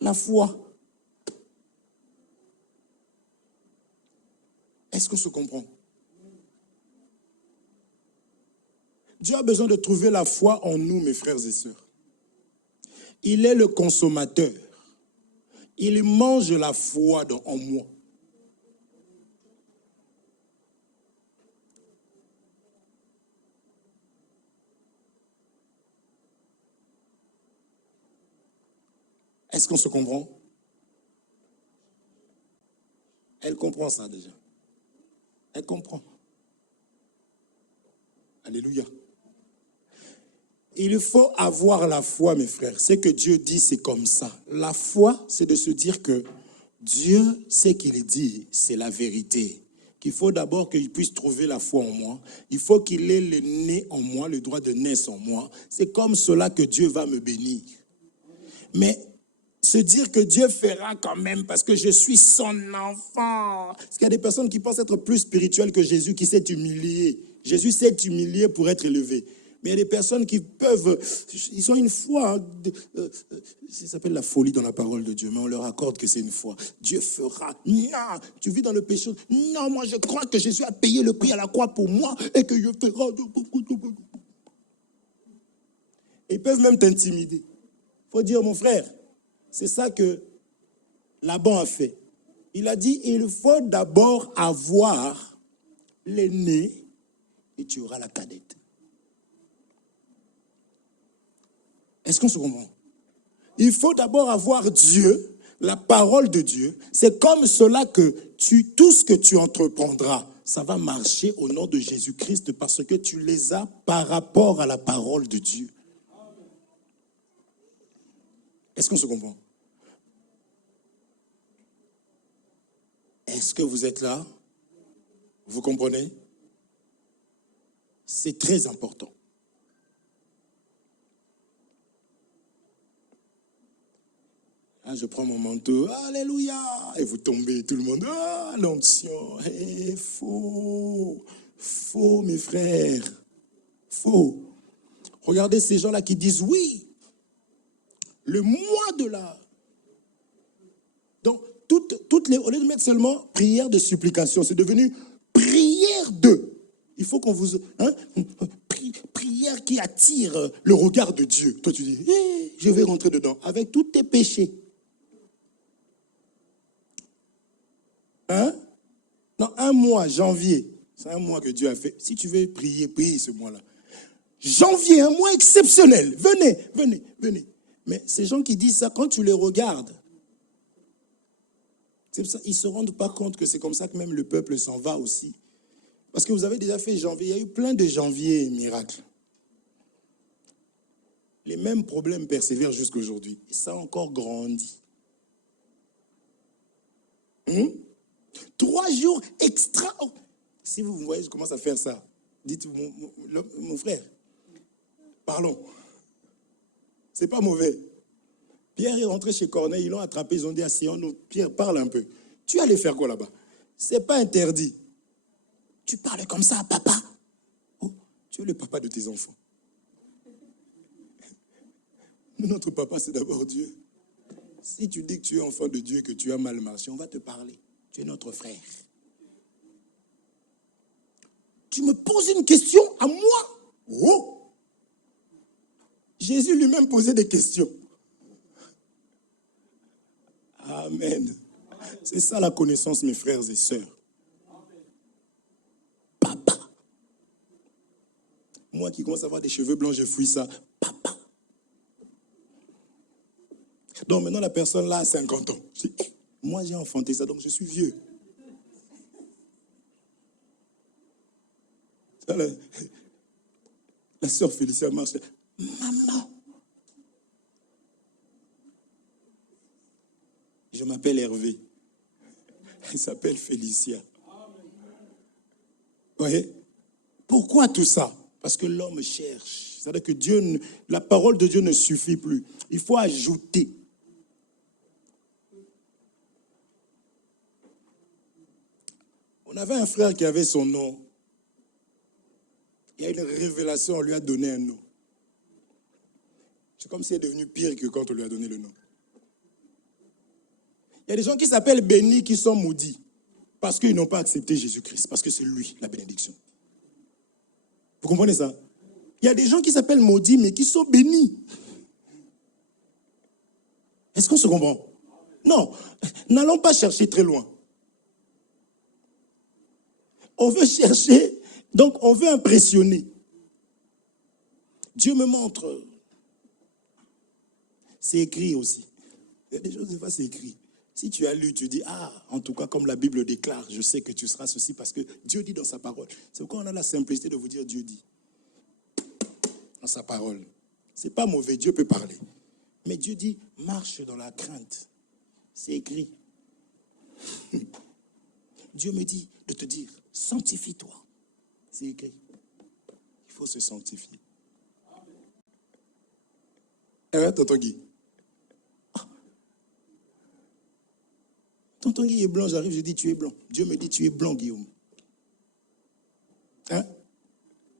La foi. Est-ce qu'on se comprend? Dieu a besoin de trouver la foi en nous, mes frères et sœurs. Il est le consommateur. Il mange la foi en moi. Est-ce qu'on se comprend? Elle comprend ça déjà. Elle comprend. Alléluia. Il faut avoir la foi, mes frères. Ce que Dieu dit, c'est comme ça. La foi, c'est de se dire que Dieu, ce qu'il dit, c'est la vérité. Qu'il faut d'abord qu'il puisse trouver la foi en moi. Il faut qu'il ait le nez en moi, le droit de naître en moi. C'est comme cela que Dieu va me bénir. Mais se dire que Dieu fera quand même parce que je suis son enfant. Parce qu'il y a des personnes qui pensent être plus spirituelles que Jésus, qui s'est humilié. Jésus s'est humilié pour être élevé. Mais il y a des personnes qui peuvent, ils ont une foi, ça s'appelle la folie dans la parole de Dieu, mais on leur accorde que c'est une foi. Dieu fera. Non, tu vis dans le péché. Non, moi je crois que Jésus a payé le prix à la croix pour moi et que je ferai. Et ils peuvent même t'intimider. Il faut dire, mon frère, c'est ça que Laban a fait. Il a dit, il faut d'abord avoir l'aîné et tu auras la cadette. Est-ce qu'on se comprend? Il faut d'abord avoir Dieu, la parole de Dieu. C'est comme cela que tout ce que tu entreprendras, ça va marcher au nom de Jésus-Christ parce que tu les as par rapport à la parole de Dieu. Est-ce qu'on se comprend? Est-ce que vous êtes là? Vous comprenez? C'est très important. Ah, je prends mon manteau, alléluia, et vous tombez, tout le monde, ah, l'onction, faux, faux mes frères, faux. Regardez ces gens-là qui disent oui, le mois de la... Donc, toutes les, au lieu de mettre seulement prière de supplication, c'est devenu prière de... Il faut qu'on vous... prière qui attire le regard de Dieu. Toi, tu dis, je vais rentrer dedans avec tous tes péchés. Non, un mois, janvier. C'est un mois que Dieu a fait. Si tu veux prier, prie ce mois-là. Janvier, un mois exceptionnel. Venez, venez, venez. Mais ces gens qui disent ça, quand tu les regardes, ils ne se rendent pas compte que c'est comme ça que même le peuple s'en va aussi. Parce que vous avez déjà fait janvier. Il y a eu plein de janvier miracles. Les mêmes problèmes persévèrent jusqu'à aujourd'hui. Et ça a encore grandi. 3 jours extra. Si vous voyez, je commence à faire ça. Dites, mon frère, parlons. C'est pas mauvais. Pierre est rentré chez Corneille, ils l'ont attrapé, ils ont dit à Sion, Pierre, parle un peu. Tu allais faire quoi là-bas? C'est pas interdit. Tu parles comme ça à papa. Oh, tu es le papa de tes enfants. Notre papa, c'est d'abord Dieu. Si tu dis que tu es enfant de Dieu, que tu as mal marché, on va te parler. Tu es notre frère. Tu me poses une question à moi? Oh! Jésus lui-même posait des questions. Amen. C'est ça la connaissance, mes frères et sœurs. Papa. Moi qui commence à avoir des cheveux blancs, je fuis ça. Papa. Donc maintenant, la personne là a 50 ans. Je dis, moi j'ai enfanté ça, donc je suis vieux. La sœur Félicia marche. Maman. Je m'appelle Hervé. Elle s'appelle Félicia. Vous voyez? Pourquoi tout ça? Parce que l'homme cherche. C'est-à-dire que Dieu, la parole de Dieu ne suffit plus. Il faut ajouter. On avait un frère qui avait son nom. Il y a une révélation, on lui a donné un nom. C'est comme s'il est devenu pire que quand on lui a donné le nom. Il y a des gens qui s'appellent bénis qui sont maudits parce qu'ils n'ont pas accepté Jésus-Christ, parce que c'est lui, la bénédiction. Vous comprenez ça? Il y a des gens qui s'appellent maudits mais qui sont bénis. Est-ce qu'on se comprend? Non, n'allons pas chercher très loin. On veut chercher, donc on veut impressionner. Dieu me montre. C'est écrit aussi. Il y a des choses, des fois, c'est écrit. Si tu as lu, tu dis, en tout cas, comme la Bible déclare, je sais que tu seras ceci parce que Dieu dit dans sa parole. C'est pourquoi on a la simplicité de vous dire Dieu dit. Dans sa parole. C'est pas mauvais, Dieu peut parler. Mais Dieu dit, marche dans la crainte. C'est écrit. Dieu me dit de te dire, sanctifie-toi. C'est écrit. Il faut se sanctifier. Hein, tonton Guy? Tonton Guy est blanc, j'arrive, je dis tu es blanc. Dieu me dit tu es blanc, Guillaume. Hein?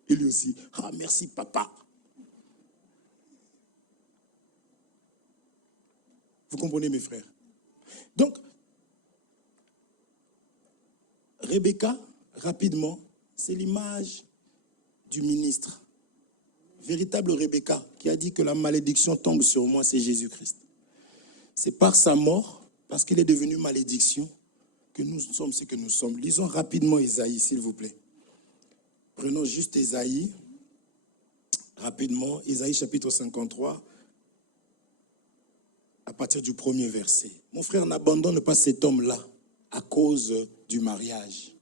Et lui aussi. Ah, merci, papa. Vous comprenez, mes frères? Donc, Rebecca, rapidement, c'est l'image du ministre. Véritable Rebecca, qui a dit que la malédiction tombe sur moi, c'est Jésus-Christ. C'est par sa mort, parce qu'il est devenu malédiction, que nous sommes ce que nous sommes. Lisons rapidement Isaïe, s'il vous plaît. Prenons juste Isaïe, rapidement, Isaïe chapitre 53, à partir du premier verset. Mon frère, n'abandonne pas cet homme-là à cause du mariage.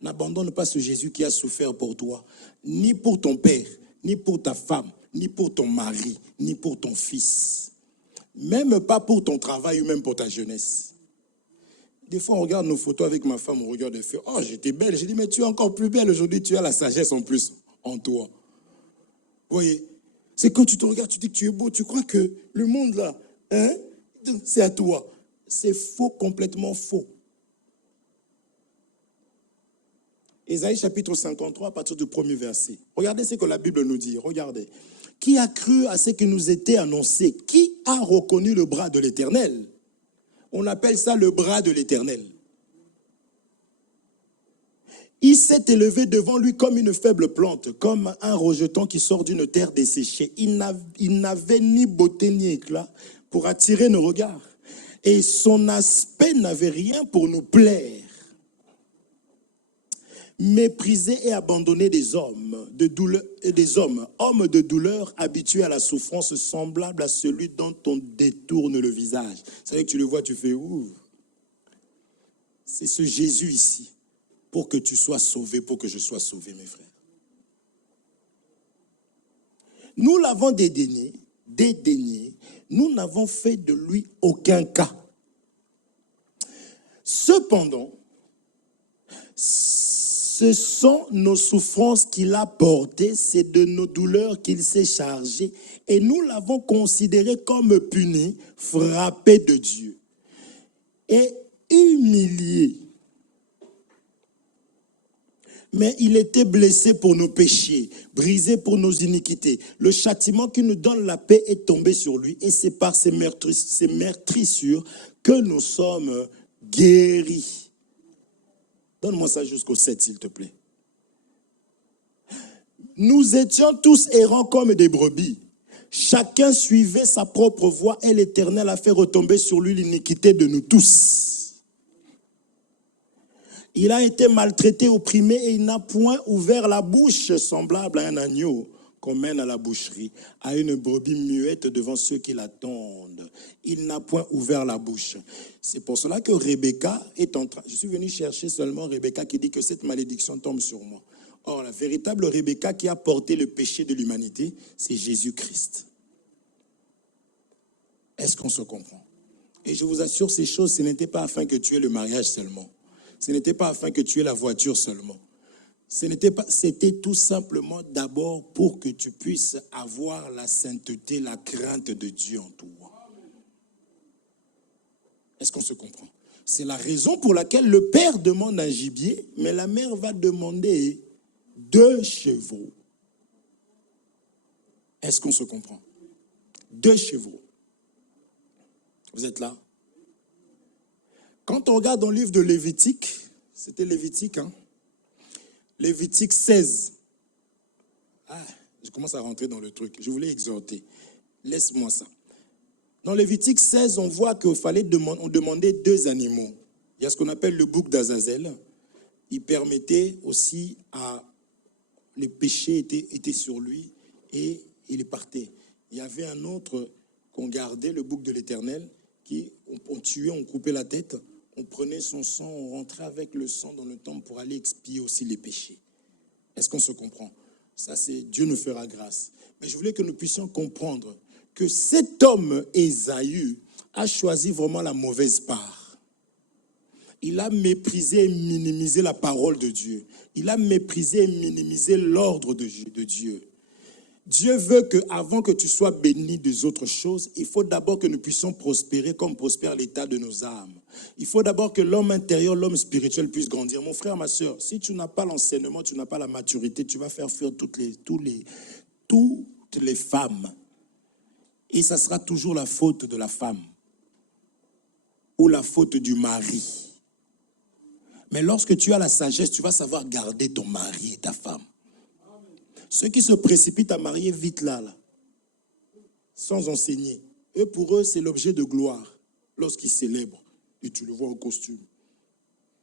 N'abandonne pas ce Jésus qui a souffert pour toi, ni pour ton père, ni pour ta femme, ni pour ton mari, ni pour ton fils. Même pas pour ton travail ou même pour ta jeunesse. Des fois, on regarde nos photos avec ma femme, on regarde et fait « Oh, j'étais belle ». J'ai dit « Mais tu es encore plus belle aujourd'hui, tu as la sagesse en plus en toi. » Vous voyez, c'est quand tu te regardes, tu dis que tu es beau, tu crois que le monde là, hein, c'est à toi. C'est faux, complètement faux. Ésaïe chapitre 53, à partir du premier verset. Regardez ce que la Bible nous dit, regardez. Qui a cru à ce qui nous était annoncé? Qui a reconnu le bras de l'Éternel? On appelle ça le bras de l'Éternel. Il s'est élevé devant lui comme une faible plante, comme un rejeton qui sort d'une terre desséchée. Il n'avait ni beauté ni éclat pour attirer nos regards. Et son aspect n'avait rien pour nous plaire. Méprisé et abandonné des hommes, hommes de douleur, habitués à la souffrance, semblable à celui dont on détourne le visage. C'est vrai que tu le vois, tu fais ouh. C'est ce Jésus ici, pour que tu sois sauvé, pour que je sois sauvé, mes frères. Nous l'avons dédaigné, nous n'avons fait de lui aucun cas. Cependant, ce sont nos souffrances qu'il a portées, c'est de nos douleurs qu'il s'est chargé, et nous l'avons considéré comme puni, frappé de Dieu et humilié. Mais il était blessé pour nos péchés, brisé pour nos iniquités. Le châtiment qui nous donne la paix est tombé sur lui, et c'est par ces meurtrissures que nous sommes guéris. Donne-moi ça jusqu'au 7, s'il te plaît. Nous étions tous errants comme des brebis. Chacun suivait sa propre voie et l'Éternel a fait retomber sur lui l'iniquité de nous tous. Il a été maltraité, opprimé et il n'a point ouvert la bouche, semblable à un agneau qu'on mène à la boucherie, à une brebis muette devant ceux qui l'attendent. Il n'a point ouvert la bouche. C'est pour cela que Rebecca est en train... Je suis venu chercher seulement Rebecca qui dit que cette malédiction tombe sur moi. Or, la véritable Rebecca qui a porté le péché de l'humanité, c'est Jésus-Christ. Est-ce qu'on se comprend? Et je vous assure, ces choses, ce n'était pas afin que tu aies le mariage seulement. Ce n'était pas afin que tu aies la voiture seulement. C'était tout simplement d'abord pour que tu puisses avoir la sainteté, la crainte de Dieu en toi. Est-ce qu'on se comprend? C'est la raison pour laquelle le père demande un gibier, mais la mère va demander 2 chevaux. Est-ce qu'on se comprend? 2 chevaux. Vous êtes là? Quand on regarde dans le livre de Lévitique, c'était Lévitique, hein? Lévitique 16. Ah, je commence à rentrer dans le truc. Je voulais exhorter. Laisse-moi ça. Dans Lévitique 16, on voit qu'il fallait demander 2 animaux. Il y a ce qu'on appelle le bouc d'Azazel. Il permettait aussi à... Les péchés étaient sur lui et il partait. Il y avait un autre qu'on gardait, le bouc de l'Éternel, qui on tuait, on coupait la tête. On prenait son sang, on rentrait avec le sang dans le temple pour aller expier aussi les péchés. Est-ce qu'on se comprend? Ça, c'est Dieu nous fera grâce. Mais je voulais que nous puissions comprendre que cet homme, Ésaü, a choisi vraiment la mauvaise part. Il a méprisé et minimisé la parole de Dieu. Il a méprisé et minimisé l'ordre de Dieu. Dieu veut qu'avant que tu sois béni des autres choses, il faut d'abord que nous puissions prospérer comme prospère l'état de nos âmes. Il faut d'abord que l'homme intérieur, l'homme spirituel puisse grandir. Mon frère, ma soeur, si tu n'as pas l'enseignement, tu n'as pas la maturité, tu vas faire fuir toutes les femmes. Et ça sera toujours la faute de la femme ou la faute du mari. Mais lorsque tu as la sagesse, tu vas savoir garder ton mari et ta femme. Ceux qui se précipitent à marier vite là, sans enseigner, eux, pour eux, c'est l'objet de gloire lorsqu'ils célèbrent. Et tu le vois en costume.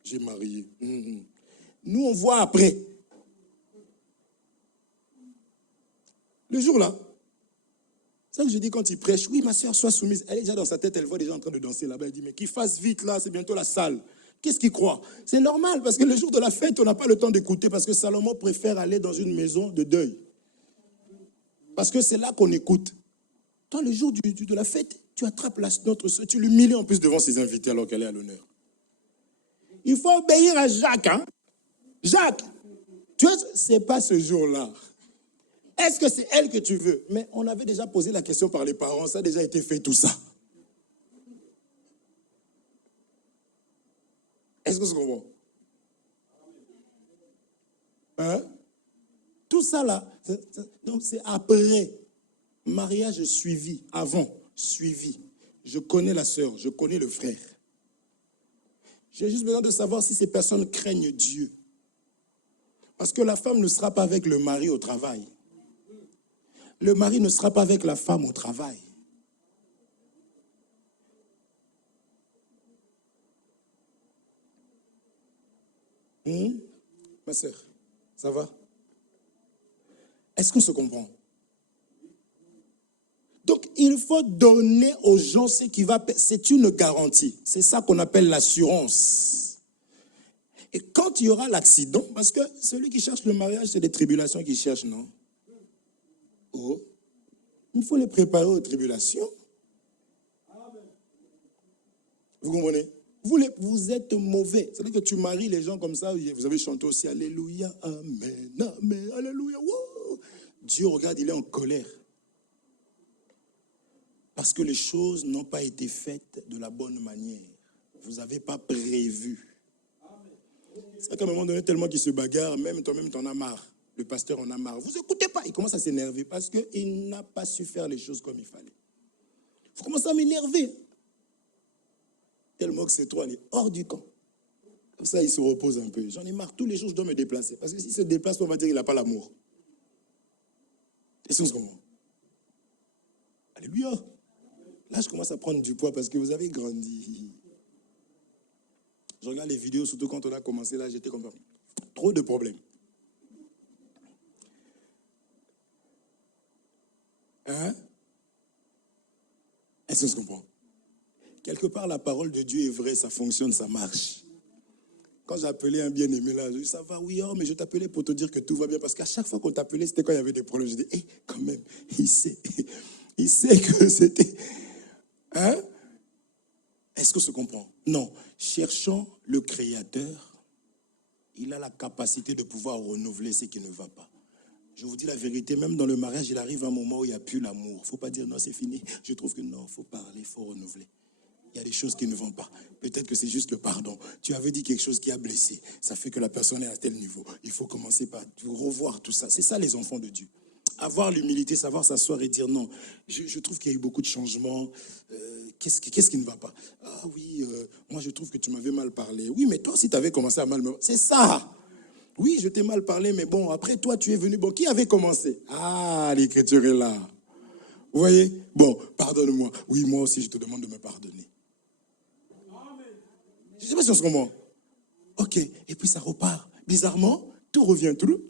J'ai marié. Nous, on voit après. Le jour-là, c'est ça que je dis quand il prêche. Oui, ma soeur, sois soumise. Elle est déjà dans sa tête, elle voit des gens en train de danser là-bas. Elle dit, mais qu'il fasse vite là, c'est bientôt la salle. Qu'est-ce qu'il croit? C'est normal, parce que le jour de la fête, on n'a pas le temps d'écouter, parce que Salomon préfère aller dans une maison de deuil. Parce que c'est là qu'on écoute. Toi, le jour de la fête, tu attrapes notre soeur, tu l'humilies en plus devant ses invités alors qu'elle est à l'honneur. Il faut obéir à Jacques. Hein? Jacques, tu vois, c'est pas ce jour-là. Est-ce que c'est elle que tu veux? Mais on avait déjà posé la question par les parents, ça a déjà été fait tout ça. Est-ce que c'est comprend? Hein? Tout ça là, donc c'est après. Mariage suivi, avant, suivi. Je connais la sœur, je connais le frère. J'ai juste besoin de savoir si ces personnes craignent Dieu. Parce que la femme ne sera pas avec le mari au travail. Le mari ne sera pas avec la femme au travail. Ma sœur, ça va? Est-ce qu'on se comprend? Donc, il faut donner aux gens ce qui va... C'est une garantie. C'est ça qu'on appelle l'assurance. Et quand il y aura l'accident, parce que celui qui cherche le mariage, c'est des tribulations qu'il cherche, non? Oh, il faut les préparer aux tribulations. Vous comprenez? Vous êtes mauvais. C'est-à-dire que tu maries les gens comme ça, vous avez chanté aussi Alléluia, Amen, Amen, Alléluia. Wow. Dieu, regarde, il est en colère. Parce que les choses n'ont pas été faites de la bonne manière. Vous n'avez pas prévu. C'est qu'à un moment donné, tellement qu'ils se bagarrent, même toi-même, t'en as marre. Le pasteur en a marre. Vous écoutez pas. Il commence à s'énerver parce qu'il n'a pas su faire les choses comme il fallait. Vous commencez à m'énerver. Tellement que c'est toi, on est hors du camp. Comme ça, il se repose un peu. J'en ai marre. Tous les jours, je dois me déplacer. Parce que s'il se déplace, on va dire qu'il n'a pas l'amour. Et c'est comment? Alléluia. Là, je commence à prendre du poids parce que vous avez grandi. Je regarde les vidéos, surtout quand on a commencé là, j'étais comme ça. Trop de problèmes. Hein? Est-ce que je comprends? Quelque part, la parole de Dieu est vraie, ça fonctionne, ça marche. Quand j'appelais un bien-aimé là, je dis, ça va, oui, oh, mais je t'appelais pour te dire que tout va bien. Parce qu'à chaque fois qu'on t'appelait, c'était quand il y avait des problèmes. Je dis, hé, quand même, il sait que c'était... Hein? Est-ce que se comprend? Non. Cherchons le Créateur. Il a la capacité de pouvoir renouveler ce qui ne va pas. Je vous dis la vérité, même dans le mariage, il arrive un moment où il n'y a plus l'amour. Il ne faut pas dire non, c'est fini. Je trouve que non, il faut parler, il faut renouveler. Il y a des choses qui ne vont pas. Peut-être que c'est juste le pardon. Tu avais dit quelque chose qui a blessé. Ça fait que la personne est à tel niveau. Il faut commencer par revoir tout ça. C'est ça les enfants de Dieu. Avoir l'humilité, savoir s'asseoir et dire non. Je trouve qu'il y a eu beaucoup de changements. Qu'est-ce qui ne va pas? Ah oui, moi je trouve que tu m'avais mal parlé. Oui, mais toi si tu avais commencé à mal me... C'est ça. Oui, je t'ai mal parlé, mais bon, après toi tu es venu. Bon, qui avait commencé? Ah, l'écriture est là. Vous voyez? Bon, pardonne-moi. Oui, moi aussi je te demande de me pardonner. Je ne sais pas si on se comprend. Ok, et puis ça repart. Bizarrement, tout revient. Tout.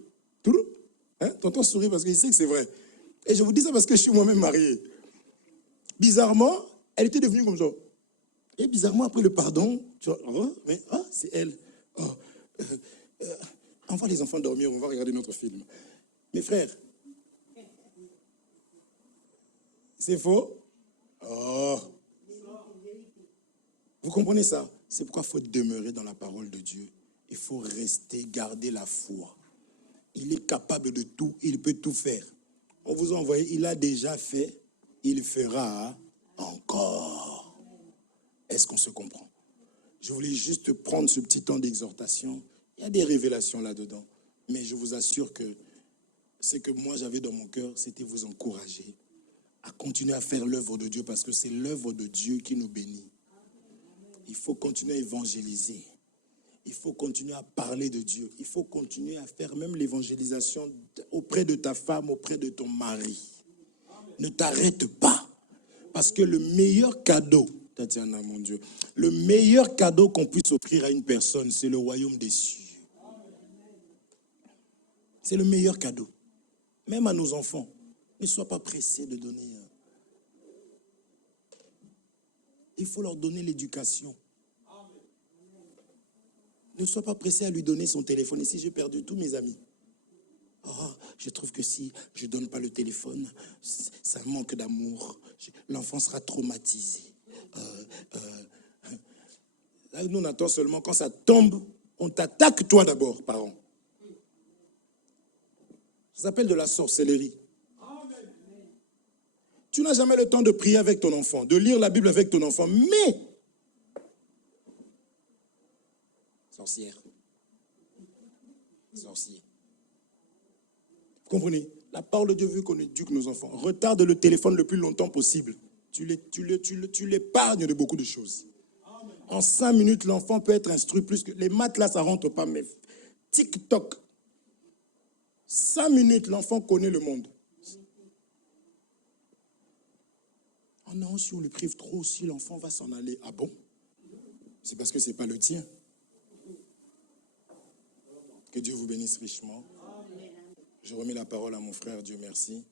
Hein? Tonton sourit parce qu'il sait que c'est vrai. Et je vous dis ça parce que je suis moi-même marié. Bizarrement, elle était devenue comme ça. Et bizarrement, après le pardon, tu vois, oh, mais c'est elle. Oh, on va les enfants dormir, on va regarder notre film. Mes frères, c'est faux? Oh. Vous comprenez ça? C'est pourquoi il faut demeurer dans la parole de Dieu. Il faut rester, garder la foi. Il est capable de tout, il peut tout faire. On vous a envoyé, il a déjà fait, il fera encore. Est-ce qu'on se comprend? Je voulais juste prendre ce petit temps d'exhortation. Il y a des révélations là-dedans. Mais je vous assure que ce que moi j'avais dans mon cœur, c'était vous encourager à continuer à faire l'œuvre de Dieu parce que c'est l'œuvre de Dieu qui nous bénit. Il faut continuer à évangéliser. Il faut continuer à parler de Dieu. Il faut continuer à faire même l'évangélisation auprès de ta femme, auprès de ton mari. Ne t'arrête pas. Parce que le meilleur cadeau, Tatiana, mon Dieu, le meilleur cadeau qu'on puisse offrir à une personne, c'est le royaume des cieux. C'est le meilleur cadeau. Même à nos enfants. Ne sois pas pressé de donner. Il faut leur donner l'éducation. Ne sois pas pressé à lui donner son téléphone. Ici, j'ai perdu tous mes amis. Oh, je trouve que si je ne donne pas le téléphone, ça manque d'amour. L'enfant sera traumatisé. Là, nous, on attend seulement quand ça tombe, on t'attaque toi d'abord, parent. Ça s'appelle de la sorcellerie. Tu n'as jamais le temps de prier avec ton enfant, de lire la Bible avec ton enfant, mais sorcière. Sorcier. Vous comprenez? La parole de Dieu veut qu'on éduque nos enfants. Retarde le téléphone le plus longtemps possible. Tu l'épargnes de beaucoup de choses. En 5 minutes, l'enfant peut être instruit plus que... Les maths, là, ça ne rentre pas, mais TikTok. 5 minutes, l'enfant connaît le monde. Oh non, si on le prive trop aussi, l'enfant va s'en aller. Ah bon? C'est parce que ce n'est pas le tien. Que Dieu vous bénisse richement. Je remets la parole à mon frère, Dieu merci.